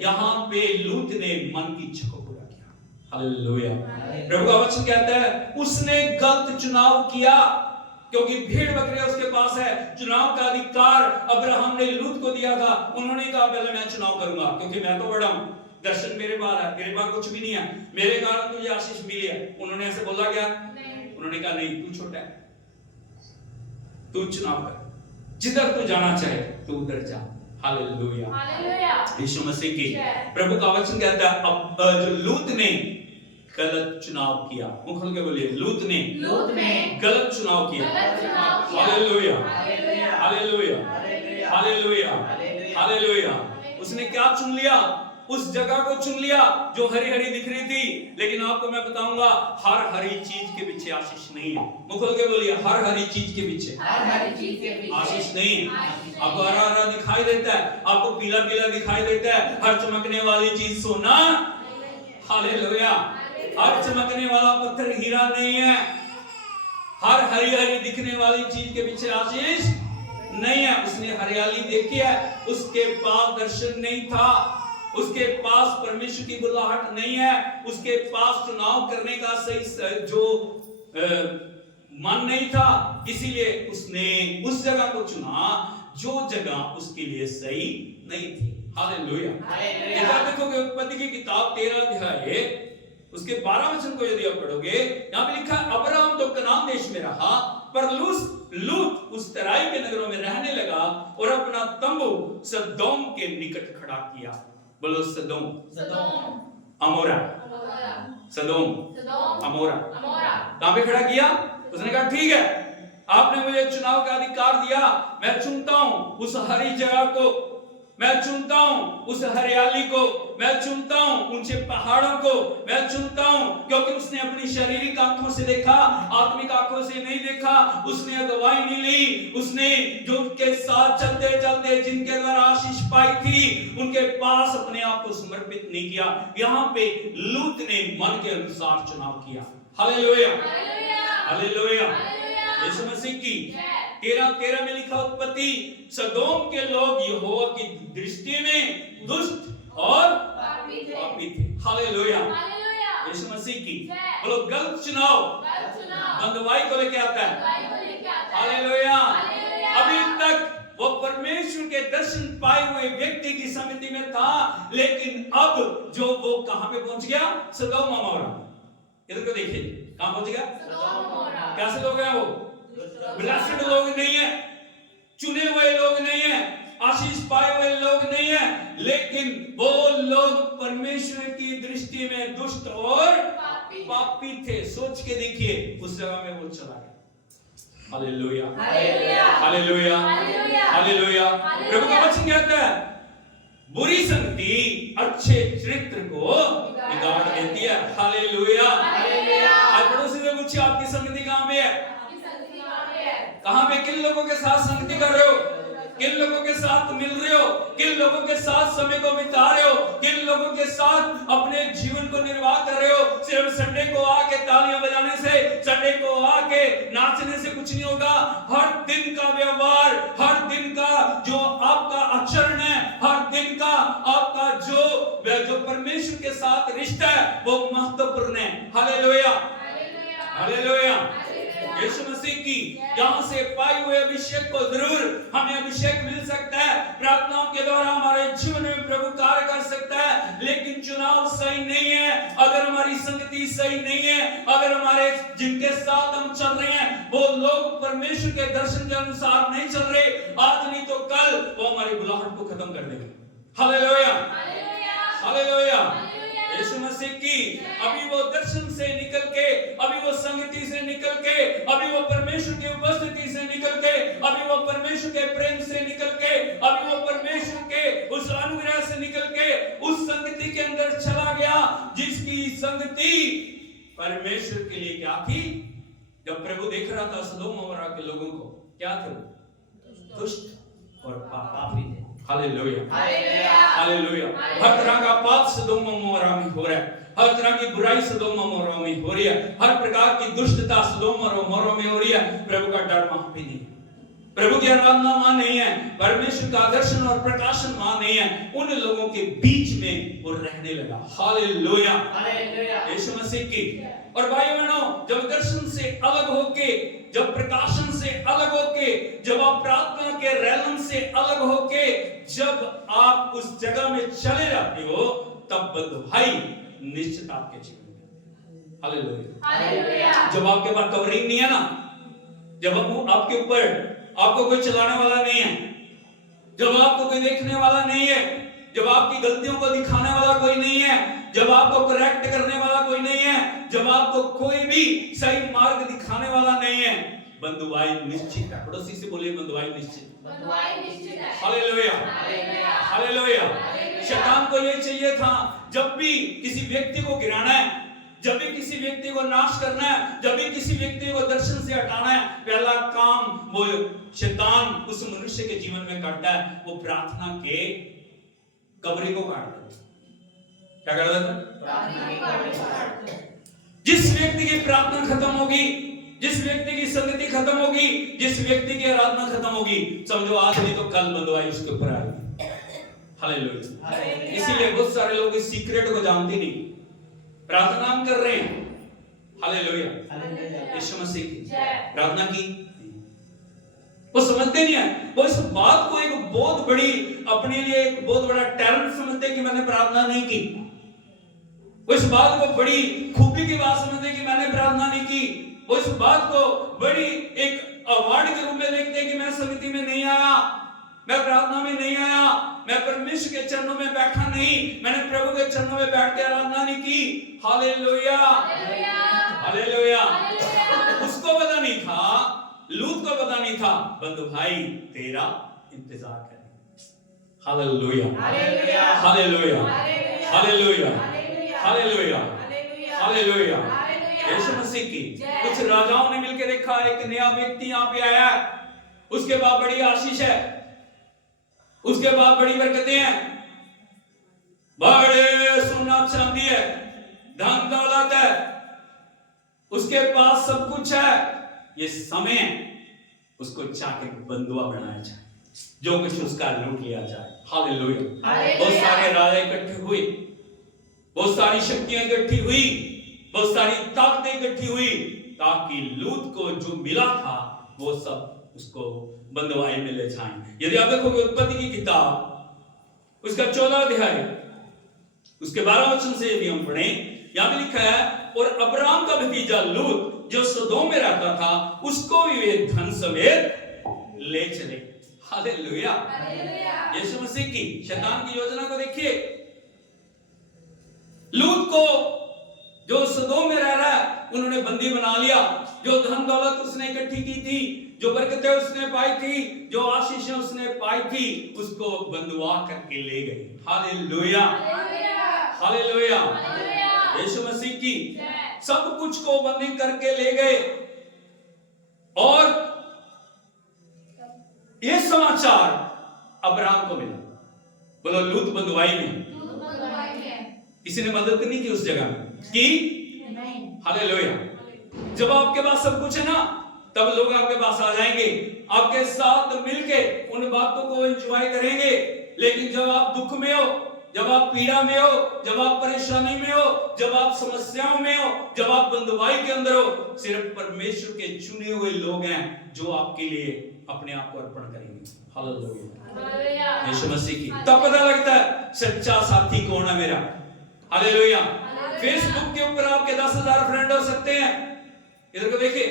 यहां पे लूत ने मन की इच्छा को पूरा किया। हालेलुया। प्रभु का वचन कहता है उसने गलत चुनाव किया, क्योंकि भेड़ बकरियां उसके पास है। चुनाव का अधिकार अब्राहम ने लूत को दिया था। उन्होंने कहा पहले मैं चुनाव करूंगा, क्योंकि मैं तो बड़ा हूं, दर्शन मेरे पास है, मेरे पास कुछ भी नहीं है, मेरे कारण तुझे आशीष मिली है। उन्होंने ऐसे बोला क्या? उन्होंने कहा नहीं, तू छोटा है, तू चुनाव कर, जिधर तू जाना चाहे तू उधर जा। हालेलुया, यीशु मसीह की। प्रभु का वचन कहता है अब जो लूत ने गलत चुनाव किया, मुंह खोल के बोलिए, लूत ने गलत चुनाव किया। Hallelujah, hallelujah, hallelujah, hallelujah. उसने क्या चुन लिया? उस जगह को चुन लिया जो हरी हरी दिख रही थी। लेकिन आपको मैं बताऊंगा, हर हरी चीज के पीछे आशीष नहीं है। मुंह खोल के बोलिए, हर हरी चीज के पीछे आशीष नहीं है। आपको हरा हरा दिखाई देता है, आपको पीला पीला दिखाई देता है, हर चमकने वाली चीज सोना, हालेलुया, हर चमकने वाला पत्थर हीरा नहीं है। हर हरी हरी दिखने वाली चीज के पीछे आशीष नहीं है। उसने हरियाली देखी है, उसके पास दर्शन नहीं था, उसके पास परमेश्वर की बुलाहट नहीं है, उसके पास चुनाव करने का सही जो मन नहीं था। इसीलिए उसने उस जगह को चुना जो जगह उसके लिए सही नहीं थी। हालेलुया। देखोगे उत्पत्ति की किताब 13 अध्याय उसके 12 वचन को यदि आप पढ़ोगे, यहाँ पे लिखा है अब्राहम तो कनान देश में रहा, पर लूत उस तराई के नगरों में रहने लगा और अपना तंबू सदोम के निकट खड़ा किया। बोलो सदोम, अमोरा, सदोम, अमोरा। कहां पे खड़ा किया? उसने कहा ठीक है, आपने मुझे चुनाव का अधिकार दिया, मैं चुनता हूं उस हरी जगह को, मैं चुनता हूं उस हरियाली को, मैं चुनता हूं ऊंचे पहाड़ों को, मैं चुनता हूं, क्योंकि उसने अपनी शारीरिक आंखों से देखा, आत्मिक आंखों से नहीं देखा, उसने अगुवाई नहीं ली, उसने जो उनके साथ चलते चलते जिनके द्वारा आशीष पाई थी उनके पास अपने आप को समर्पित नहीं किया। यहाँ पे लूत ने मन के अनुसार चुनाव किया। हालेलुया, हालेलुया, यीशु मसीह की। 13 में लिखा उत्पत्ति, सदोम के लोग यहोवा की दृष्टि में दुष्ट और पापी थे। हालेलुया, यीशु मसीह की। बोलो गलत चुनाव बंदवाई को लेके आता है। हालेलुया। अभी तक वो परमेश्वर के दर्शन पाए हुए व्यक्ति की समिति में था, लेकिन अब जो वो कहां पे पहुंच गया? सदोम अमोरा। इधर को देखिए, कहां पहुंच गया? कैसे लोग हैं वो? ब्लेस्ड लोग नहीं है, चुने हुए लोग नहीं है, आशीष पाए हुए लोग नहीं है, लेकिन वो लोग परमेश्वर की दृष्टि में दुष्ट और पापी थे। सोच के देखिए, उस जगह में वो चला गया। Hallelujah, hallelujah, hallelujah. प्रभु का वचन कहता है बुरी संगति अच्छे चरित्र को बिगाड़ देती है। हालेलुया। आज पड़ोसी से पूछिए आपकी संगति कहां पे है? कहां पे? किन लोगों के साथ संगति कर रहे हो? किन लोगों के साथ मिल रहे हो? किन लोगों के साथ समय को बिता रहे हो? किन लोगों के साथ अपने जीवन को निर्वाह कर रहे हो? सिर्फ संडे को आके तालियां बजाने से, संडे को आके नाचने से कुछ नहीं होगा। हर दिन का व्यवहार, हर दिन का जो आपका आचरण है, हर दिन का आपका जो परमेश्वर के साथ रिश्ता है वो महत्वपूर्ण है। Hallelujah, hallelujah. यीशु मसीह की यहाँ से पाई हुए अभिषेक को जरूर हमें अभिषेक मिल सकता है, प्रार्थनाओं के द्वारा हमारे जीवन में प्रभु कार्य कर सकता है। लेकिन चुनाव सही नहीं है, अगर हमारी संगति सही नहीं है, अगर हमारे जिनके साथ हम चल रहे हैं वो लोग परमेश्वर के दर्शन के अनुसार नहीं चल रहे, आज नहीं तो कल वो हमारी बुलाहट को खत्म कर देंगे। Hallelujah, hallelujah. यीशु मसीह की अभी वो दर्शन से निकल के, अभी वो संगति से निकल के, अभी वो परमेश्वर की उपस्थिति से निकल के, अभी वो परमेश्वर के प्रेम से निकल के, अभी वो परमेश्वर के उस अनुग्रह से निकल के उस संगति के अंदर चला गया जिसकी संगति परमेश्वर के लिए क्या थी? जब प्रभु देख रहा था सदोम और अमोरा के लोगों को, क्या थे? दुष्ट और पापी थे। Hallelujah, hallelujah. हर तरह का पाप सदोम और अमोरा में हो रहा है, हर तरह की बुराई सदोम और अमोरा में हो रही है, हर प्रकार की दुष्टता सदोम और अमोरा में हो रही है। प्रभु का डर वहां पे नहीं है, प्रभु की आराधना वहां नहीं है, परमेश्वर का दर्शन और प्रकाशन वहां नहीं है। उन लोगों के बीच में वो रहने लगा। हालेलुया, यीशु मसीह की। और भाइयों बहनों, जब दर्शन से अलग होके, जब प्रकाशन से अलग होके, जब आप प्रार्थना के रैलन से अलग होके जब आप उस जगह में चले जाते हो, तब बंधुभाई निश्चित आपके जीवन में। Hallelujah, hallelujah. जब आपके पास कवरिंग नहीं है ना, जब आपके ऊपर आपको कोई चलाने वाला नहीं है, जब आपको कोई देखने वाला नहीं है, जब आपकी गलतियों को दिखाने वाला कोई नहीं है, जब आपको करेक्ट करने वाला कोई नहीं है, जब आपको कोई भी सही मार्ग दिखाने वाला नहीं है, बंधुभाई निश्चित है। पड़ोसी से बोलिए बंधुभाई निश्चित, बंधुभाई निश्चित है। Hallelujah, hallelujah. शैतान को ये चाहिए था, जब भी किसी व्यक्ति को गिराना है, जब भी किसी व्यक्ति को नाश करना है, जब भी किसी व्यक्ति को दर्शन से हटाना है, पहला काम वो शैतान उस मनुष्य के जीवन में करता है, वो प्रार्थना के कवरी को काट देता है। क्या कर देता है? जिस व्यक्ति की प्रार्थना खत्म होगी, जिस व्यक्ति की संगति खत्म होगी, जिस व्यक्ति की आराधना खत्म होगी, समझो आज नहीं तो कल बंधुआई उसके ऊपर आएगी। हालेलुया। इसीलिए बहुत सारे लोग इस सीक्रेट को जानते नहीं, प्रार्थना हम कर रहे हैं, हालेलुया, यीशु मसीह की प्रार्थना की, वो समझते नहीं है, वो इस बात को एक बहुत बड़ी अपने लिए एक बहुत बड़ा टैलेंट समझते कि मैंने प्रार्थना नहीं की, वो इस बात को बड़ी खूबी की बात समझते कि मैंने प्रार्थना नहीं की, वो इस बात को बड़ी एक अवार्ड के रूप में देखते कि मैं समिति में नहीं आया, मैं प्रार्थना में नहीं आया, मैं परमेश्वर के चरणों में बैठा नहीं, मैंने प्रभु के चरणों में बैठ के आराधना नहीं की। Hallelujah, hallelujah. उसको पता नहीं था, लूत को पता नहीं था, बंधु भाई तेरा इंतजार करें। Hallelujah, hallelujah, hallelujah, hallelujah, hallelujah. यीशु मसीह की कुछ राजाओं ने मिलकर देखा एक नया व्यक्ति यहाँ पे आया है, उसके बाद बड़ी आशीष है, उसके बाद बड़ी बरकतें हैं, बड़े सोना चांदी है, धन दौलत है, उसके पास सब कुछ है। ये समय है उसको जाके बंधुआ बनाया जाए, जो कुछ उसका लूट लिया जाए। हालेलुया। बहुत सारे राजा इकट्ठे हुए, बहुत सारी शक्तियां इकट्ठी हुई, बहुत सारी ताकतें इकट्ठी हुई, ताकि लूत को जो मिला था वो सब उसको बंधुआई में ले जाएं। यदि आप देखोगे उत्पत्ति की किताब उसका 14 अध्याय उसके 12 वचन से यदि हम पढ़ें, यहां पे लिखा है, और अब्राम का भतीजा लूत जो सदोम में रहता था, उसको भी वे धन समेत ले चले। हालेलुया, यीशु मसीह की शैतान की योजना को देखिए। लूत को जो सदोम में रह रहा है उन्होंने बंदी बना लिया। जो धन दौलत उसने इकट्ठी की थी, जो बरकतें उसने पाई थी, जो आशीषें उसने पाई थी, उसको बंधुआ करके ले गए। हालेलुया, हालेलुया, यीशु मसीह की सब कुछ को बंदी करके ले गए। और ये समाचार अब्राहम को मिला। बोलो लूत बंधुआई में। किसी ने मदद नहीं की उस जगह में की? हालेलुया। जब आपके पास सब कुछ है ना, तब लोग आपके पास आ जाएंगे, आपके साथ मिलके उन बातों को एंजॉय करेंगे। लेकिन जब आप दुख में हो, जब आप पीड़ा में हो, जब आप परेशानी में हो, जब आप समस्याओं में हो, जब आप बंधुआई के अंदर हो, सिर्फ परमेश्वर के चुने हुए लोग हैं जो आपके लिए अपने आप को अर्पण करेंगे। हालेलुया, यीशु मसीह की। तब पता लगता है सच्चा साथी कौन है मेरा। हालेलुया। फेसबुक के ऊपर आपके 10,000 फ्रेंड हो सकते हैं, इधर को देखिए,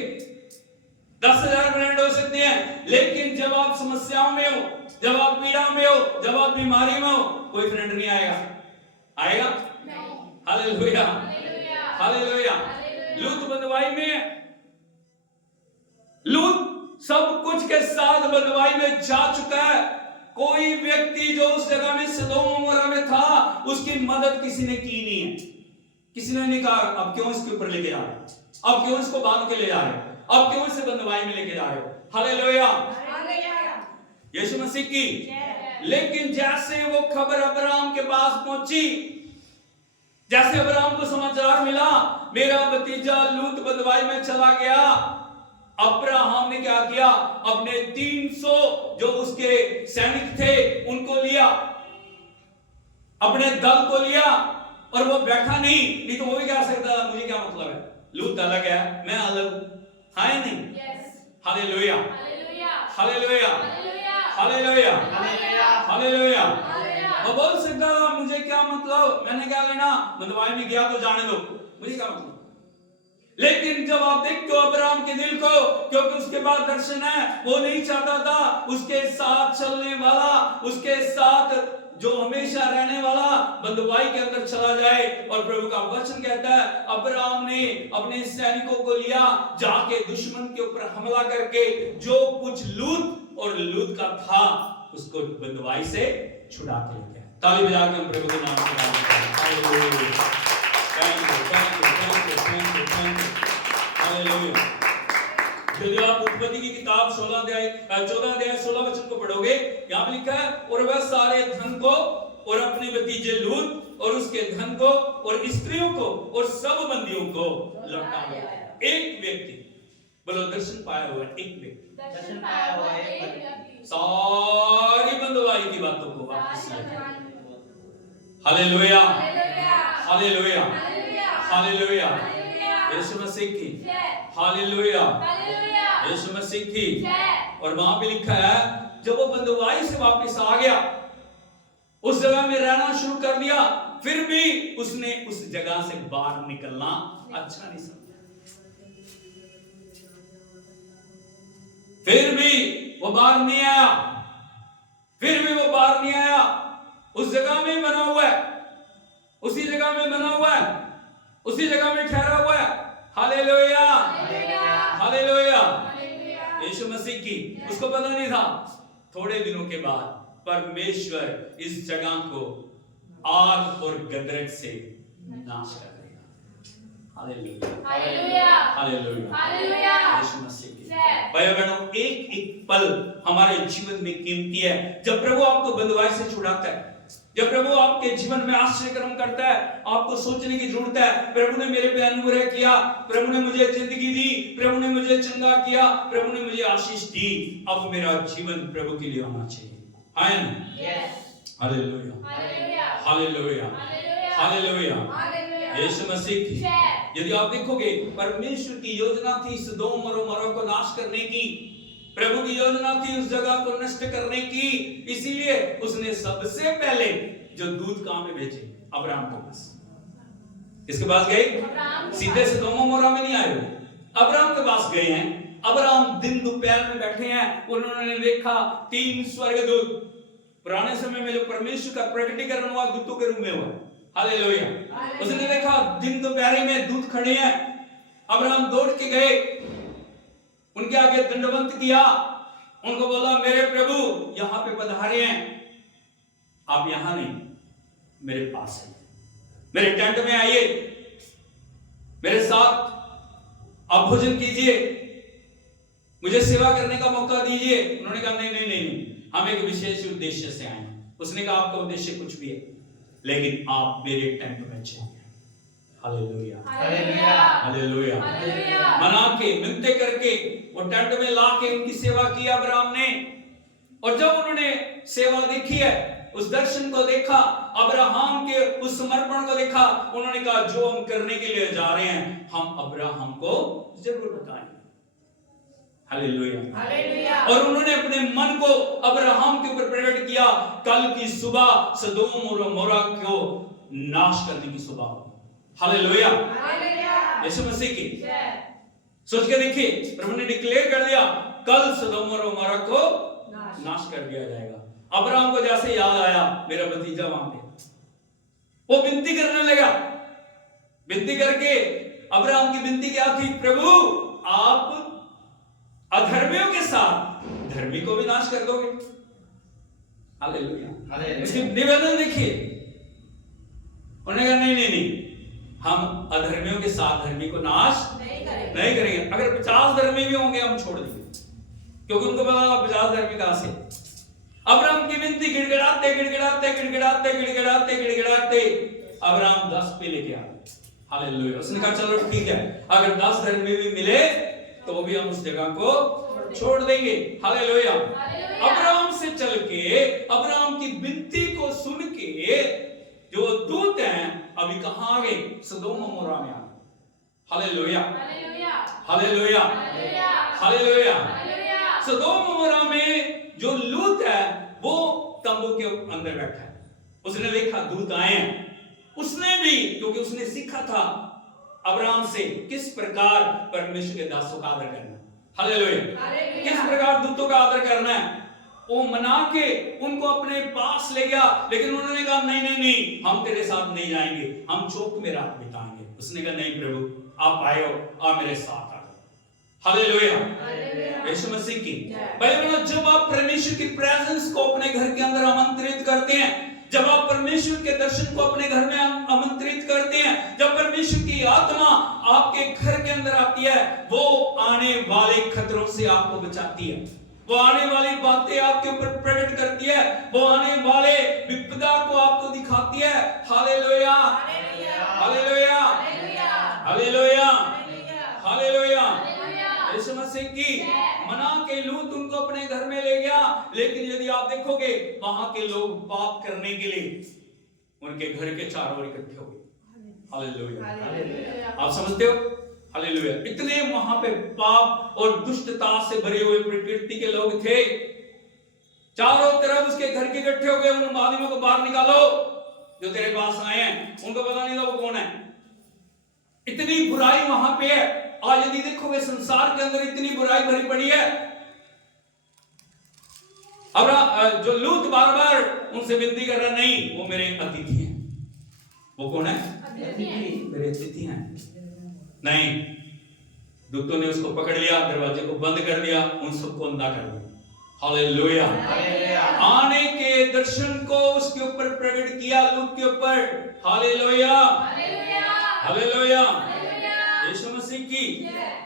10,000 फ्रेंड हो सकते हैं, लेकिन जब आप समस्याओं में हो, जब आप पीड़ा में हो, जब आप बीमारी में हो, कोई फ्रेंड नहीं आएगा। आएगा? Hallelujah, hallelujah. लूत बंधुआई में, लूत सब कुछ के साथ बंधुआई में जा चुका है। कोई व्यक्ति जो उस जगह में सदोम उमरा में था, उसकी मदद किसी ने की नहीं है। किसी ने नहीं कहा अब क्यों इसके ऊपर लेके जा रहे हो, अब क्यों इसको बांध के ले जा रहे हो, अब क्यों इसे बंधुआई में लेके जा रहे हो। हालेलुया, यीशु मसीह की। लेकिन जैसे वो खबर अब्राहम के पास पहुंची, जैसे अब्राहम को समाचार मिला मेरा भतीजा लूत बंधुआई में चला गया, अब्राहम ने क्या किया, अपने 300 जो उसके सैनिक थे उनको लिया, अपने दल को लिया, और वो बैठा नहीं तो वो भी कह सकता था मुझे क्या मतलब है, लूत अलग है मैं अलग हूं, हाँ या नहीं? Hallelujah, hallelujah, hallelujah, hallelujah. वो बोल सकता था मुझे क्या मतलब, मैंने क्या लेना, बंधुआई में गया तो जाने दो, मुझे क्या मतलब। लेकिन जब आप देखते हो अब्राहम के दिल को, क्योंकि उसके बाद दर्शन है, वो नहीं चाहता था उसके साथ चलने वाला, उसके साथ जो हमेशा रहने वाला बंधुआई के अंदर चला जाए। और प्रभु का वचन कहता है अब्राहम ने अपने सैनिकों को लिया, जाके दुश्मन के ऊपर हमला करके जो कुछ लूत और लूत का था उसको बंधुआई से छुड़ा के ले गया। ताली बजा के हम प्रभु के नाम से hallelujah, thank you, thank you, thank you, thank you, thank you, hallelujah. यदि आप उत्पत्ति की किताब 14 अध्याय 16 वचन को पढ़ोगे, यहाँ लिखा है और वह सारे धन को और अपने भतीजे लूत और उसके धन को और स्त्रियों को और सब बंदियों को लौटा दिया। एक व्यक्ति, बोलो दर्शन पाया हुआ एक व्यक्ति, दर्शन पाया हुआ एक व्यक्ति सारी बंधुआई की बातों को वापस ले गया। हालेलुया, हालेलुया, हालेलुया, यीशु मसीह की, हालेलुया, यीशु मसीह की। और वहां पे लिखा है जब वो बंधुआई से वापस आ गया, उस जगह में रहना शुरू कर दिया, फिर भी उसने उस जगह से बाहर निकलना अच्छा नहीं समझा। फिर भी वो बाहर नहीं आया, फिर भी वो बाहर नहीं आया, उस जगह में बना हुआ है, उसी जगह में बना हुआ है, उसी जगह में ठहरा हुआ है। हालेलुया, हालेलुया, यीशु मसीह की। उसको पता नहीं था थोड़े दिनों के बाद परमेश्वर इस जगह को आग और गंधक से नाश कर देगा। हालेलुया, हालेलुया, हालेलुया, हालेलुया, यीशु मसीह की। भाई बहनों, एक एक पल हमारे जीवन में कीमती है। जब प्रभु आपको बंधुआई से छुड़ाता है, जब प्रभु आपके जीवन में आश्चर्य कर्म करता है, आपको सोचने की जरूरत है प्रभु ने मेरे पे अनुग्रह किया, प्रभु ने मुझे जिंदगी दी, प्रभु ने मुझे चंगा किया, प्रभु ने मुझे आशीष दी, अब मेरा जीवन प्रभु के लिए होना चाहिए। हालेलुया, हालेलुया, हालेलुया, यीशु मसीह की। यदि आप देखोगे परमेश्वर की योजना थी सदोम और अमोरा को नाश करने की, प्रभु की योजना थी उस जगह को नष्ट करने की, इसीलिए उसने सबसे पहले जो दूत कहां में भेजे, अब्राहम के पास। किसके पास गए? सीधे सदोम और अमोरा में नहीं आए, अब्राहम के पास गए हैं। अब्राहम दिन दोपहर में बैठे हैं, उन्होंने देखा 3 स्वर्गदूत। पुराने समय में जो परमेश्वर का प्रकटीकरण हुआ दूतों के रूप में हुआ। हालेलुया। उसने देखा दिन दोपहर में दूत खड़े हैं। अब्राहम दौड़ के गए, उनके आगे दंडवत किया, उनको बोला मेरे प्रभु यहां पे पधारे हैं, आप यहां नहीं मेरे पास है, मेरे टेंट में आइए, मेरे साथ आप भोजन कीजिए, मुझे सेवा करने का मौका दीजिए। उन्होंने कहा नहीं नहीं नहीं, हम एक विशेष उद्देश्य से आए हैं। उसने कहा आपका उद्देश्य कुछ भी है, लेकिन आप मेरे टेंट में चाहिए। Hallelujah hallelujah. मना के मिन्नतें करके वो टेंट में ला के उनकी सेवा की अब्राहम ने। और जब उन्होंने सेवा देखी है, उस दर्शन को देखा, अब्राहम के उस समर्पण को देखा, उन्होंने कहा जो हम करने के लिए जा रहे हैं हम अब्राहम को जरूर बताएंगे। हालेलुया। और उन्होंने अपने मन को अब्राहम के ऊपर प्रकट किया। कल की सुबह सदोम और अमोरा को नाश करने की सुबह। हालेलुया। यीशु मसीह की सोच के देखिए, प्रभु ने डिक्लेयर कर दिया कल सदोम और अमोरा को नाश कर दिया जाएगा। अब्राहम को जैसे याद आया मेरा भतीजा वहां पे, वो विनती करने लगा। विनती करके अब्राहम की विनती क्या थी? प्रभु आप अधर्मियों के साथ धर्मी को भी नाश कर दोगे। हालेलुया। इसकी निवेदन देखिए, उन्होंने कहा नहीं नहीं नहीं, हम अधर्मियों के साथ धर्मी को नाश नहीं करेंगे। अगर 50 धर्मी भी होंगे हम छोड़ देंगे, क्योंकि उनको पता 50 धर्मी कहां से। अब्राहम की विनती गिड़गिड़ाते गिड़गिड़ाते गिड़गिड़ाते गिड़गिड़ाते गिड़गिड़ाते अब्राहम 10 पे लेके आ गए। हालेलुया। उसने कहा चलो ठीक है, अगर 10 धर्मी भी मिले तो भी हम उस जगह को छोड़ देंगे। हालेलुया। अब्राहम से चल के, अब्राहम की विनती को सुन के जो दूत हैं अभी कहां आ गए? सदोम अमोरा में आ गए। Hallelujah hallelujah hallelujah. सदोम अमोरा में जो लूत है वो तंबू के अंदर बैठा है। उसने देखा दूत आए हैं, उसने भी, क्योंकि उसने सीखा था अब्राहम से किस प्रकार परमेश्वर के दासों का आदर करना। हालेलुया। किस प्रकार दूतों का आदर करना है, वो मना के उनको अपने पास ले गया। लेकिन उन्होंने कहा नहीं नहीं नहीं, हम तेरे साथ नहीं जाएंगे, हम चौक में रात बिताएंगे। उसने कहा नहीं प्रभु आप आए हो, आप मेरे साथ आ। हालेलुया। यीशु मसीह की। भाई जब आप परमेश्वर की प्रेजेंस को अपने घर के अंदर आमंत्रित करते हैं, जब आप परमेश्वर के दर्शन को अपने घर में आमंत्रित करते हैं, जब परमेश्वर की आत्मा आपके घर के अंदर आती है, वो आने वाले खतरों से आपको बचाती है, वो आने वाली बातें आपके ऊपर प्रकट करती है, वो आने वाले विपदा को आपको दिखाती है। Hallelujah hallelujah hallelujah hallelujah. यीशु मसीह की मना के लूत उनको अपने घर में ले गया। लेकिन यदि आप देखोगे वहां के लोग पाप करने के लिए उनके घर के चारों ओर इकट्ठे हो गए। हालेलुया। आप समझते हो? हालेलुया। इतने वहां पे पाप और दुष्टता से भरे हुए प्रकृति के लोग थे, चारों तरफ उसके घर के इकट्ठे हो गए। उन आदमियों को बाहर निकालो जो तेरे पास आए हैं। उनको पता नहीं था वो कौन है। इतनी बुराई वहां पे है। आज यदि देखोगे संसार के अंदर इतनी बुराई भरी पड़ी है। अब जो लूत बार बार उनसे विनती कर रहा, नहीं वो मेरे अतिथि हैं। वो कौन है? मेरे अतिथि हैं। नहीं, दूतों ने उसको पकड़ लिया, दरवाजे को बंद कर दिया, उन सबको अंधा कर दिया। हालेलुया। आने के दर्शन को उसके ऊपर प्रकट किया, लूत के ऊपर। Hallelujah hallelujah. यीशु मसीह की।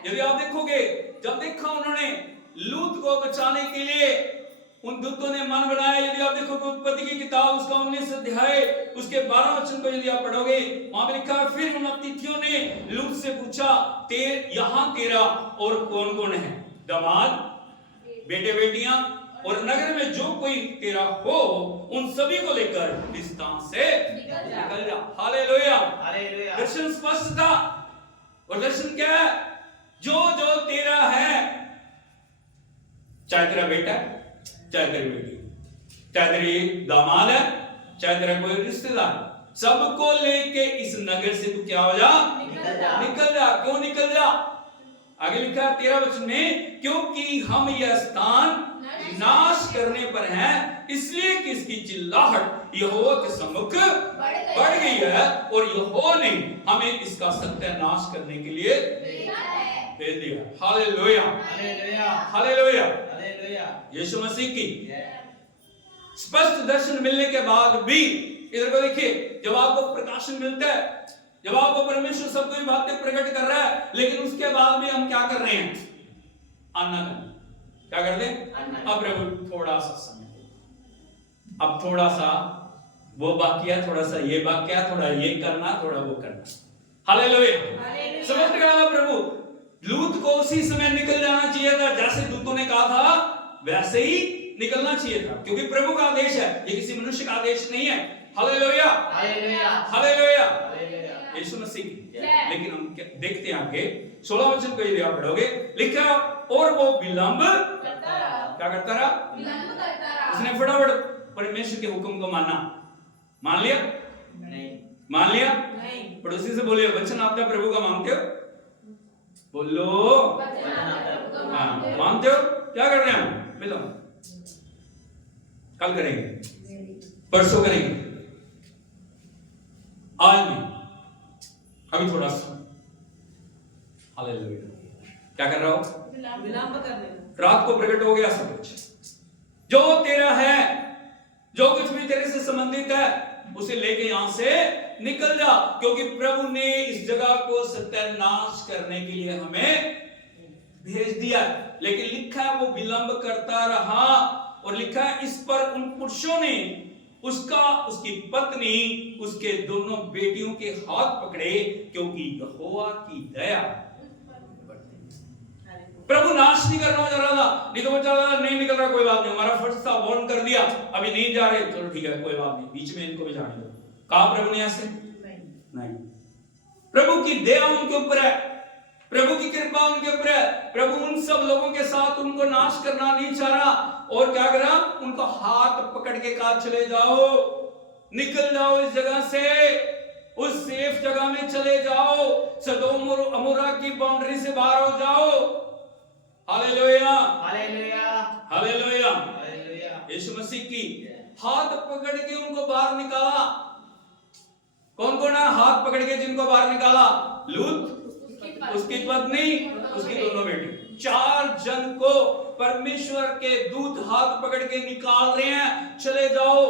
यदि आप देखोगे, जब देखा उन्होंने लूत को बचाने के लिए उन दूतों ने मन बनाया। यदि आप देखोगे उत्पत्ति की किताब उसका 19 अध्याय उसके 12 वचन को यदि आप पढ़ोगे, वहां पे लिखा है फिर उन अतिथियों ने लूत से पूछा, यहाँ तेरा और कौन कौन है? दामाद, बेटे बेटियां और नगर में जो कोई तेरा हो, उन सभी को लेकर इस स्थान से निकल जा। हालेलुया। दर्शन स्पष्ट था। और दर्शन क्या है? जो जो तेरा है, चाहे तेरा बेटा है, चाहे तेरी बेटी, चाहे तेरी दामाद है, चाहे तेरा कोई रिश्तेदार, सबको लेके इस नगर से तू क्या हो जा? निकल जा। क्यों निकल जा? आगे लिखा है 13 वचन में, क्योंकि हम यह स्थान नाश करने पर हैं, इसलिए कि इसकी चिल्लाहट यहोवा के सम्मुख बढ़ गई है और यहोवा ने हमें इसका सत्यानाश करने के लिए दे दिया। Hallelujah, hallelujah, hallelujah. हालेलुया। यीशु मसीह की जय। स्पष्ट दर्शन मिलने के बाद भी, इधर को देखिए, जब आपको प्रकाशन मिलता है, जब आपको परमेश्वर सब कुछ बातें प्रकट कर रहा है, लेकिन उसके बाद भी हम क्या कर रहे हैं? आनाकानी। क्या कर दें? अब प्रभु थोड़ा सा समय दे, अब थोड़ा सा वो बाकी है, थोड़ा सा ये बाकी है, थोड़ा ये करना, थोड़ा वो करना। हालेलुया। समझ गया ना प्रभु? लूत को उसी समय निकल जाना चाहिए था, जैसे दूतों ने कहा था वैसे ही निकलना चाहिए था, क्योंकि प्रभु का आदेश है, ये किसी मनुष्य का आदेश नहीं है। Hallelujah, hallelujah, hallelujah. हालेलुया। यीशु मसीह की। लेकिन हम देखते हैं आगे 16 वचन को यदि आप पढ़ोगे, लिखा और वो विलंब क्या करता रहा? उसने फटाफट परमेश्वर के हुक्म को माना। मान लिया? नहीं। मान लिया? पड़ोसी से बोलिए, वचन आपका प्रभु का मानते हो? बोलो, हाँ, मानते हो? क्या कर रहे हैं हम? विलंब कल करेंगे, परसों करेंगे, आज नहीं, अभी थोड़ा सा। हालेलुया। क्या कर रहा हो? विलंब करने। रात को प्रकट हो गया सब कुछ, जो तेरा है, जो कुछ भी तेरे से संबंधित है, उसे लेके यहां से निकल जा, क्योंकि प्रभु ने इस जगह को सत्यानाश करने के लिए हमें भेज दिया। लेकिन लिखा है वो विलंब करता रहा, और लिखा है इस पर उन पुरुषों ने उसका, उसकी पत्नी, उसके दोनों बेटियों के हाथ पकड़े, क्योंकि यहोवा की दया। प्रभु नाश नहीं करना चाह रहा था, नहीं तो वो चाह रहा था नहीं निकल रहा, कोई बात नहीं, हमारा फर्ज था, वार्न कर दिया, अभी नहीं जा रहे, चलो ठीक है, कोई बात नहीं, बीच में इनको भी जाने दो। कहा प्रभु ने ऐसे? नहीं। प्रभु की दया उनके ऊपर है, प्रभु की कृपा उनके ऊपर है। प्रभु उन सब लोगों के साथ उनको नाश करना नहीं चाह रहा, और क्या करा? उनको हाथ पकड़ के कहा चले जाओ, निकल जाओ इस जगह से, उस सेफ जगह में चले जाओ, सदोम और अमोरा की बाउंड्री से बाहर हो जाओ। Hallelujah, hallelujah, hallelujah. हालेलुया। यीशु मसीह की हाथ पकड़ के उनको बाहर निकाला। कौन कौन है हाथ पकड़ के जिनको बाहर निकाला? लूत, उसकी पत्नी, उसकी दोनों बेटी, 4 जन को परमेश्वर के दूत हाथ पकड़ के निकाल रहे हैं, चले जाओ,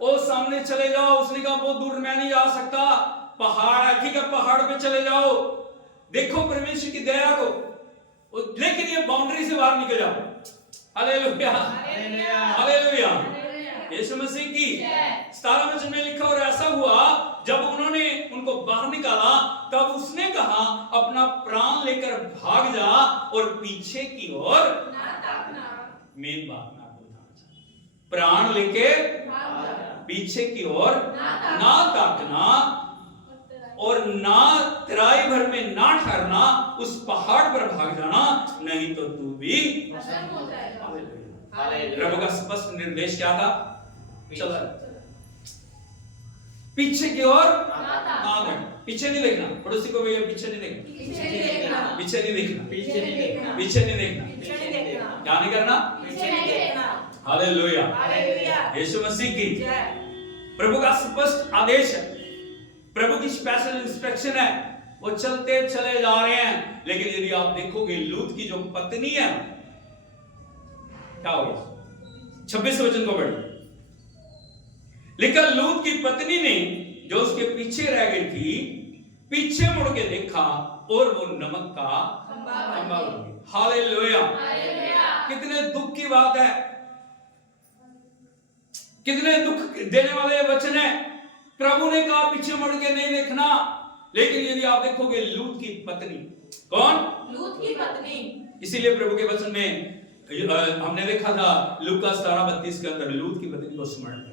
ओ सामने चले जाओ। उसने कहा बहुत दूर मैं नहीं जा सकता, पहाड़ है, ठीक है पहाड़ पे चले जाओ, देखो परमेश्वर की दया को, लेकिन ये बाउंड्री से बाहर निकल जाओ। Hallelujah, hallelujah, hallelujah. यीशु मसीह की 17 वचन में लिखा, और ऐसा हुआ जब उन्होंने उनको बाहर निकाला, तब उसने कहा अपना प्राण लेकर भाग जा और पीछे की ओर मेन बात मैं आपको बताना चाहता हूं, प्राण लेके पीछे की ओर ना ताकना, और ना तराई भर में ना ठहरना, उस पहाड़ पर भाग जाना, नहीं तो तू भी। प्रभु का स्पष्ट निर्देश क्या था? चलो पीछे की ओर ना देखना, पीछे नहीं देखना। पड़ोसी को भी पीछे नहीं देखना, पीछे नहीं देखना, पीछे नहीं देखना, पीछे नहीं देखना, पीछे नहीं देखना, पीछे नहीं देखना, क्या नहीं करना? पीछे नहीं देखना। Hallelujah, hallelujah. यीशु मसीह की जय। प्रभु का स्पष्ट आदेश है, प्रभु की स्पेशल इंस्ट्रक्शन है, वो चलते चले जा रहे हैं। लेकिन यदि आप देखोगे लूत की जो पत्नी है, क्या हो गया? 26 वचन को पढ़ो, लिखा लूत की पत्नी ने जो उसके पीछे रह गई थी, पीछे मुड़ के देखा और वो नमक का खंभा बन गई। हालेलुया, कितने दुख की बात है, कितने दुख देने वाले वचन है। प्रभु ने कहा पीछे मुड़ के नहीं देखना, लेकिन यदि आप देखोगे लूत की पत्नी, कौन? लूत की पत्नी। इसीलिए प्रभु के वचन में हमने देखा था लूका 17:32 के अंदर लूत की पत्नी को स्मरण किया।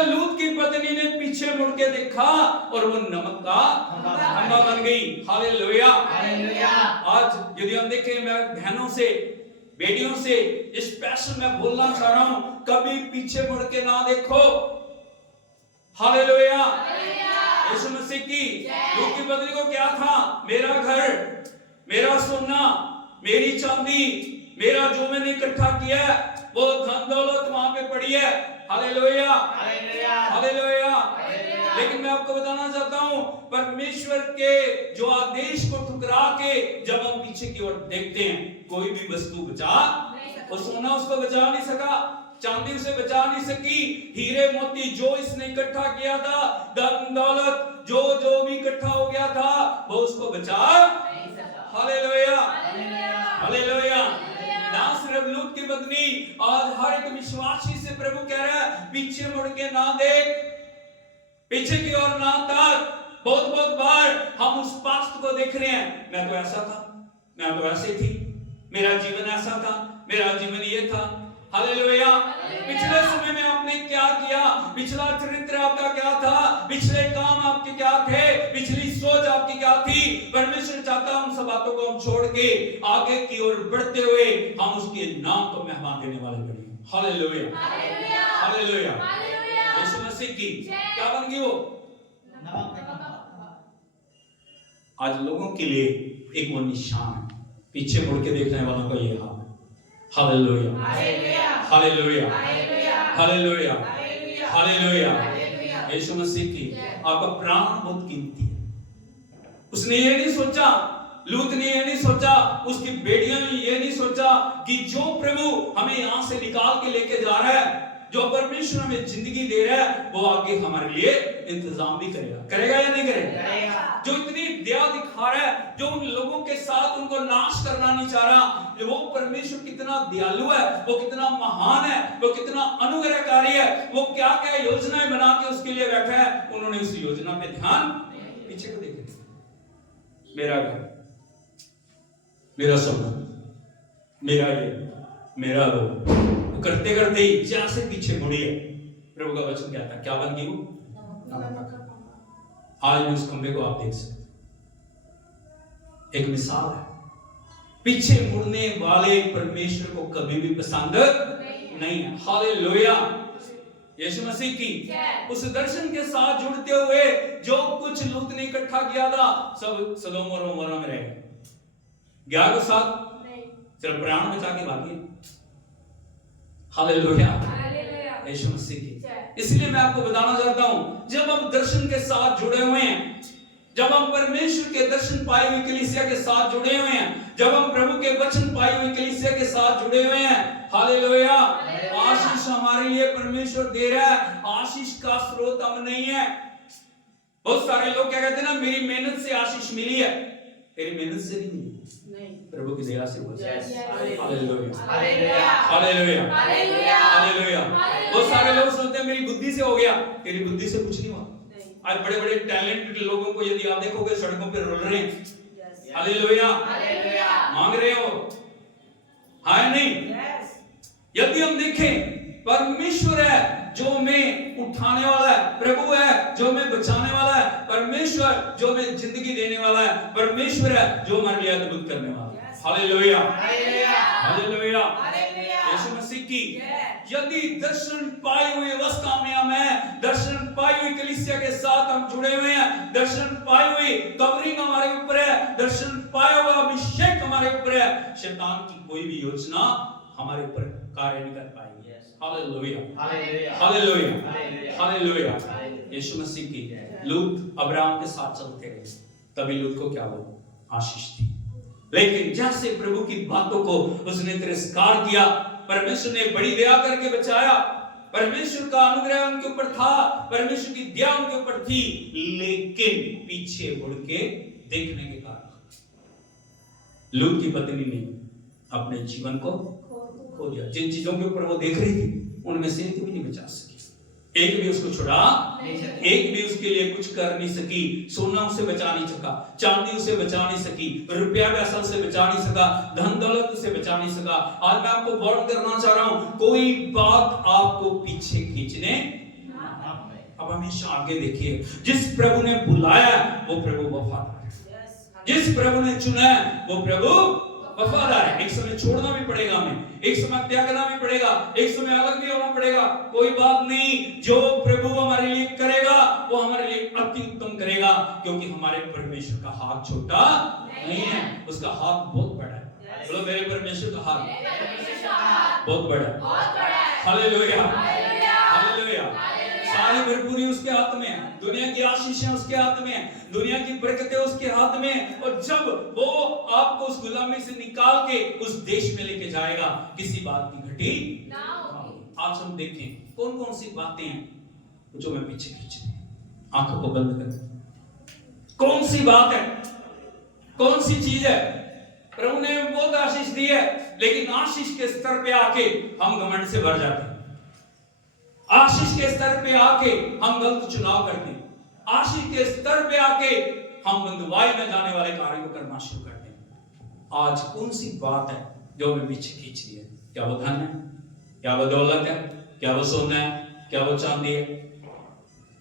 लूत की पत्नी ने पीछे मुड़ के देखा और वो नमक का खंभा बन गई। Hallelujah, hallelujah. आज यदि हम देखें, मैं बहनों से, बेटियों से स्पेशल मैं बोलना चाह रहा हूं, कभी पीछे मुड़ के ना देखो। हालेलुया, यीशु मसीह की। लूत की पत्नी को क्या था? मेरा घर, मेरा सोना, मेरी चांदी, मेरा जो मैंने इकट्ठा किया है वो धन दौलत वहां पे पड़ी है। Hallelujah, hallelujah, hallelujah. हालेलुया। लेकिन मैं आपको बताना चाहता हूं, परमेश्वर के जो आदेश को ठुकरा के जब हम पीछे की ओर देखते हैं, कोई भी वस्तु बचा, वो सोना उसको बचा नहीं सका, चांदी उसे बचा नहीं सकी, हीरे मोती जो इसने इकट्ठा किया था, धन दौलत जो जो भी इकट्ठा हो गया था, वो उसको बचा। Hallelujah, hallelujah. ना सिर्फ लूत की पत्नी, आज हर एक विश्वासी से प्रभु कह रहा है, पीछे मुड़ के ना देख, पीछे की ओर ना ताक। बहुत बहुत बार हम उस पास्ट को देख रहे हैं, मैं तो ऐसा था, मैं तो ऐसे थी, मेरा जीवन ऐसा था, मेरा जीवन ये था। हालेलुया। पिछले समय में आपने क्या किया, पिछला चरित्र आपका क्या था, पिछले काम आपके क्या थे, पिछली सोच आपकी क्या थी। परमेश्वर चाहता है उन सब बातों को हम छोड़ के आगे की ओर बढ़ते हुए हम उसके नाम को मेहमान देने वाले बने। Hallelujah, hallelujah. यीशु मसीह की क्या बन गई वो? आज लोगों के लिए एक वो निशान है, पीछे मुड़ के देखने वालों का ये हाल है। Hallelujah, hallelujah, hallelujah, hallelujah. यीशु मसीह की आपका प्राण बहुत कीमती है। उसने ये नहीं सोचा, लूत ने ये नहीं सोचा, उसकी बेटियों ने ये नहीं सोचा कि जो प्रभु हमें यहां से निकाल के लेके जा रहा है, जो परमेश्वर हमें जिंदगी दे रहा है, वो आगे हमारे लिए इंतजाम भी करेगा। करेगा या नहीं करेगा? जो इतनी दया दिखा रहा है, जो उन लोगों के साथ उनको नाश करना नहीं चाह रहा, वो परमेश्वर कितना दयालु है, वो कितना महान है, वो कितना अनुग्रहकारी है, वो क्या क्या योजनाएं बना के उसके लिए बैठा है। उन्होंने उस योजना पे ध्यान पीछे को देखे। मेरा घर, मेरा सोना, मेरा ये, मेरा वो, करते करते ही जैसे पीछे मुड़ी है, प्रभु का वचन क्या था, क्या बन गई वो? आज भी उस खंबे को आप देख सकते, एक मिसाल है। पीछे मुड़ने वाले परमेश्वर को कभी भी पसंद नहीं है। हालेलुया, यीशु मसीह की उस दर्शन के साथ जुड़ते हुए जो कुछ लूत ने इकट्ठा किया था, सब सदोम और गमोरा में रह गया। को साथ सिर्फ प्राण बचा के भागे। हालेलुया, यीशु मसीह की। इसलिए मैं आपको बताना चाहता हूं, जब हम दर्शन के साथ जुड़े हुए हैं, जब हम परमेश्वर के दर्शन पाई हुई कलीसिया के साथ जुड़े हुए हैं, जब हम प्रभु के वचन पाई हुई कलीसिया के साथ जुड़े हुए हैं, हालेलुया, आशीष हमारे लिए परमेश्वर दे रहा है। आशीष का स्रोत हम नहीं है। बहुत सारे लोग क्या कहते हैं ना, मेरी मेहनत से आशीष मिली है। तेरी मेहनत से नहीं मिली, प्रभु की दया से हुआ। Hallelujah, hallelujah, hallelujah. बहुत सारे लोग सोचते हैं मेरी बुद्धि से हो गया, तेरी बुद्धि से कुछ नहीं हुआ। आज बड़े बड़े टैलेंटेड लोगों को यदि आप देखोगे सड़कों पे रोल रहे हैं, हालेलुया, मांग रहे हो, हाँ नहीं? यदि हम देखें, परमेश्वर है जो हमें उठाने वाला है, प्रभु है जो हमें बचाने वाला है, परमेश्वर जो हमें जिंदगी देने वाला है, परमेश्वर है जो हमारे लिए अद्भुत करने वाला है। हालेलुया, हालेलुया, यीशु मसीह की। यदि दर्शन पाई हुई अवस्था में हम हैं, दर्शन पाई हुई कलीसिया के साथ हम जुड़े हुए हैं, दर्शन पाई हुई कवरिंग हमारे ऊपर है, दर्शन पाया हुआ अभिषेक हमारे ऊपर है, शैतान की कोई भी योजना हमारे ऊपर कार्य नहीं कर पाएगी। हालेलुया, हालेलुया, हालेलुया, यीशु मसीह की। लूत अब्राहम के साथ चलते गए, तभी लूत को क्या हुआ? आशीष थी। लेकिन जैसे प्रभु की बातों को उसने तिरस्कार किया, परमेश्वर ने बड़ी दया करके बचाया, परमेश्वर का अनुग्रह उनके ऊपर था, परमेश्वर की दया उनके ऊपर थी, लेकिन पीछे मुड़ के देखने के कारण लूत की पत्नी ने अपने जीवन को खो दिया। जिन चीजों के ऊपर वो देख रही थी, उनमें से एक भी नहीं बचा सकी, एक भी उसको छुड़ा, एक भी उसके लिए कुछ कर नहीं सकी। सोना उसे बचा नहीं सका, चांदी उसे बचा नहीं सकी, रुपया पैसा उसे बचा नहीं सका, धन दौलत उसे बचा नहीं सका। आज मैं आपको वार्न करना चाह रहा हूं, कोई बात आपको पीछे खींचने, अब हमेशा आगे देखिए। जिस प्रभु ने बुलाया वो प्रभु वफादार है, जिस प्रभु ने चुना है वो प्रभु वफादार है। एक समय छोड़ना भी पड़ेगा हमें, एक समय त्यागना भी पड़ेगा, एक समय अलग भी होना पड़ेगा, कोई बात नहीं। जो प्रभु हमारे लिए करेगा वो हमारे लिए अति उत्तम करेगा, क्योंकि हमारे परमेश्वर का हाथ छोटा नहीं है, उसका हाथ बहुत बड़ा है। बोलो मेरे परमेश्वर का हाथ मेरे परमेश्वर का हाथ बहुत बड़ा है। बहुत बड़ा है। Hallelujah, hallelujah, hallelujah. हालेलुया। सारी भरपूरी उसके हाथ में है, दुनिया की आशीषें उसके हाथ में है, दुनिया की बरकतें उसके हाथ में है। और जब वो आपको उस गुलामी से निकाल के उस देश में लेके जाएगा, किसी बात की घटी ना होगी। आज हम देखें कौन कौन सी बातें हैं जो मैं पीछे खींच रही हूं। आंखों को बंद कर, कौन सी बात है, कौन सी चीज है। प्रभु ने बहुत आशीष दी है, लेकिन आशीष के स्तर पे आके हम घमंड से भर जाते हैं। आशीष के स्तर पे आके हम गलत चुनाव करते हैं। आशीष के स्तर पे आके हम बंधुआई में जाने वाले कार्य को करना शुरू करते हैं। आज कौन सी बात है जो हमें पीछे खींच रही है? क्या वो धन है, क्या वो दौलत है, क्या वो सोना है, क्या वो चांदी है?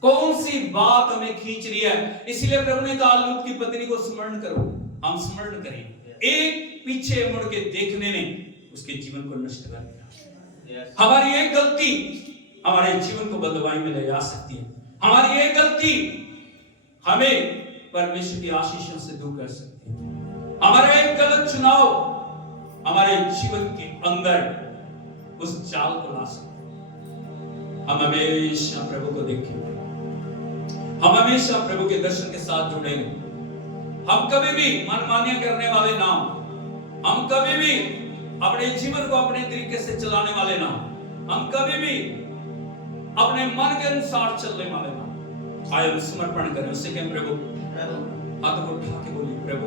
कौन सी बात हमें खींच रही है? इसलिए प्रभु ने कहा लूत की पत्नी को स्मरण करो। हम स्मरण करें, एक पीछे मुड़ के देखने ने उसके जीवन को नष्ट कर दिया। हमारी एक गलती हमारे जीवन को बदलवाई में ले जा सकती है। हमारी एक गलती हमें परमेश्वर की आशीषों से दूर कर सकती है। हमारा एक गलत चुनाव हमारे जीवन के अंदर उस जाल को ला सकता है। हम हमेशा प्रभु को देखेंगे, हम हमेशा प्रभु के दर्शन के साथ जुड़ेंगे। हम कभी भी मनमानियां करने वाले ना हो, हम कभी भी अपने जीवन को अपने तरीके से चलाने वाले ना हो, हम कभी भी अपने मन के अनुसार चलने वाले ना हो। आइए हम समर्पण करें, उससे कहें प्रभु, हाथ को उठा के बोलिए प्रभु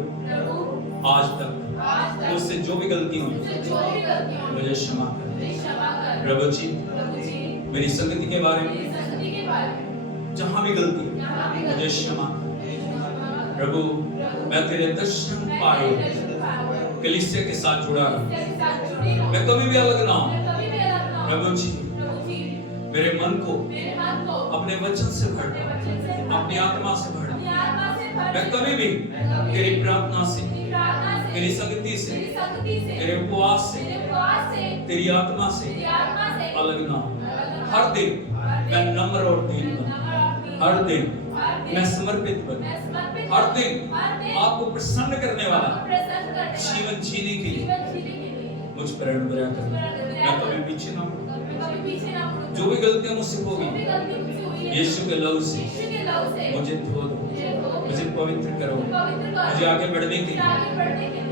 आज तक मुझसे जो भी गलती हुई मुझे क्षमा कर। प्रभु जी मेरी संगति के बारे में जहां भी गलती मुझे क्षमा कर। प्रभु मैं तेरे दर्शन पाए कलीसिया के साथ जुड़ा रहूं, मैं कभी भी अलग ना हूं। प्रभु जी मेरे मन को अपने वचन से भर दो, अपनी आत्मा से भर दो। मैं कभी भी तेरी प्रार्थना से, तेरी संगति से, तेरे उपवास से, तेरी आत्मा से अलग ना हूं। हर दिन मैं नम्र और दीन बनूं, हर दिन मैं समर्पित बनूं, हर दिन आपको प्रसन्न करने वाला जीवन जीने के लिए मुझ पर अनुग्रह करो। मैं कभी पीछे ना हूं। जो भी गलतियां मुझसे होगी यीशु के लहू से मुझे धो दो, मुझे पवित्र करो, मुझे आगे बढ़ने के लिए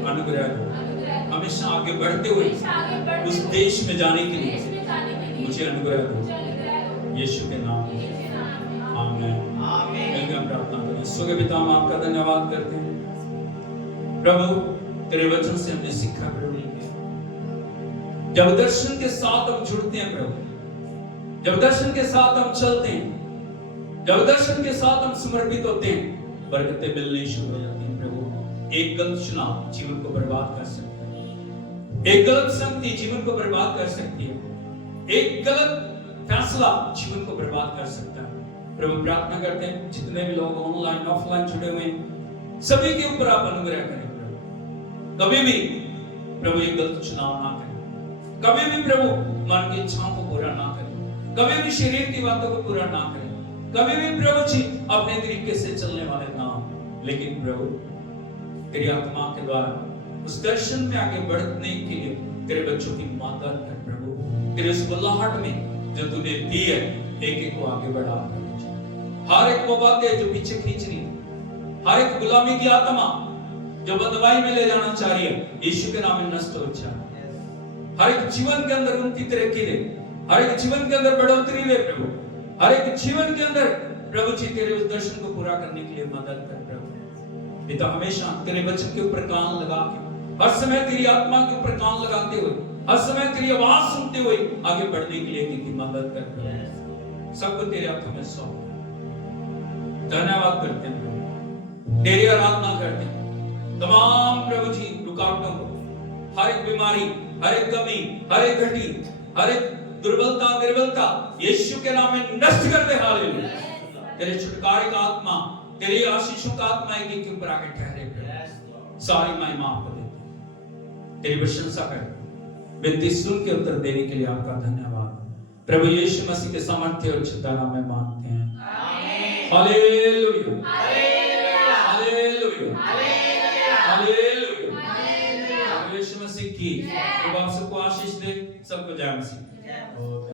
अनुग्रह दो। हमेशा आगे बढ़ते हुए उस देश में जाने के लिए मुझे अनुग्रह दो, यीशु के नाम में आमीन। आमीन। प्रार्थना करें। स्वर्गीय पिता हम आपका धन्यवाद करते हैं प्रभु, तेरे वचन से हमने सीखा प्रभु, जब दर्शन के साथ हम जुड़ते हैं प्रभु, जब दर्शन के साथ हम चलते हैं, जब दर्शन के साथ हम समर्पित होते हैं, बरकतें मिलनी शुरू हो जाती हैं प्रभु। एक गलत चुनाव जीवन को बर्बाद कर सकता है, एक गलत संगति जीवन को बर्बाद कर सकती है, एक गलत फैसला जीवन को बर्बाद कर सकता है। प्रभु प्रार्थना करते हैं जितने भी लोग ऑनलाइन ऑफलाइन जुड़े हुए हैं सभी के ऊपर आप अनुग्रह करें प्रभु। कभी भी प्रभु ये गलत चुनाव ना करें, कभी भी प्रभु मन की इच्छाओं को पूरा ना करें, कभी भी शरीर की बातों को पूरा ना करें, कभी भी प्रभु जी अपने तरीके से चलने वाले ना हो, लेकिन प्रभु तेरी आत्मा के द्वारा उस दर्शन में आगे बढ़ने के लिए तेरे बच्चों की मदद कर प्रभु। तेरे उस बुलाहट में जो तूने दी है एक एक को आगे बढ़ा प्रभु। हर एक वो बातें जो पीछे खींच रही, हर एक गुलामी की आत्मा जो बदवाई में ले जाना चाह रही है, यीशु के नाम में नष्ट हो जाए। हर एक जीवन के अंदर उन्नति तरक्की दे, हर एक जीवन के अंदर बढ़ोतरी दे प्रभु, हर एक जीवन के अंदर प्रभु जी तेरे उस दर्शन को पूरा करने के लिए मदद कर प्रभु। पिता हमेशा तेरे वचन के ऊपर कान लगा के, हर समय तेरी आत्मा के ऊपर कान लगाते हुए, हर समय तेरी आवाज सुनते हुए आगे बढ़ने के लिए तेरी मदद कर प्रभु। सबको तेरे हाथों में सौंप धन्यवाद करते हैं, तेरी आराधना करते हैं। तमाम प्रभु जी रुकावटों को, हर एक बीमारी, हर एक कमी, हर एक घटी, हर एक दुर्बलता निर्बलता यीशु के नाम में नष्ट कर दे। हालेलुया। तेरे छुटकारे का आत्मा, तेरी आशीषों का आत्मा एक के ऊपर आके ठहरे प्रभु। सारी महिमा आपको देते हैं, तेरी प्रशंसा करते, विनती सुन के उत्तर देने के लिए आपका धन्यवाद प्रभु। यीशु मसीह के सामर्थ्य और उच्चता नाम में मांगते हैं। हालेलुया, हालेलुया, हालेलुया, हालेलुया। यीशु मसीह की। प्रभु आप सबको आशीष दे, सबको जय मसीह।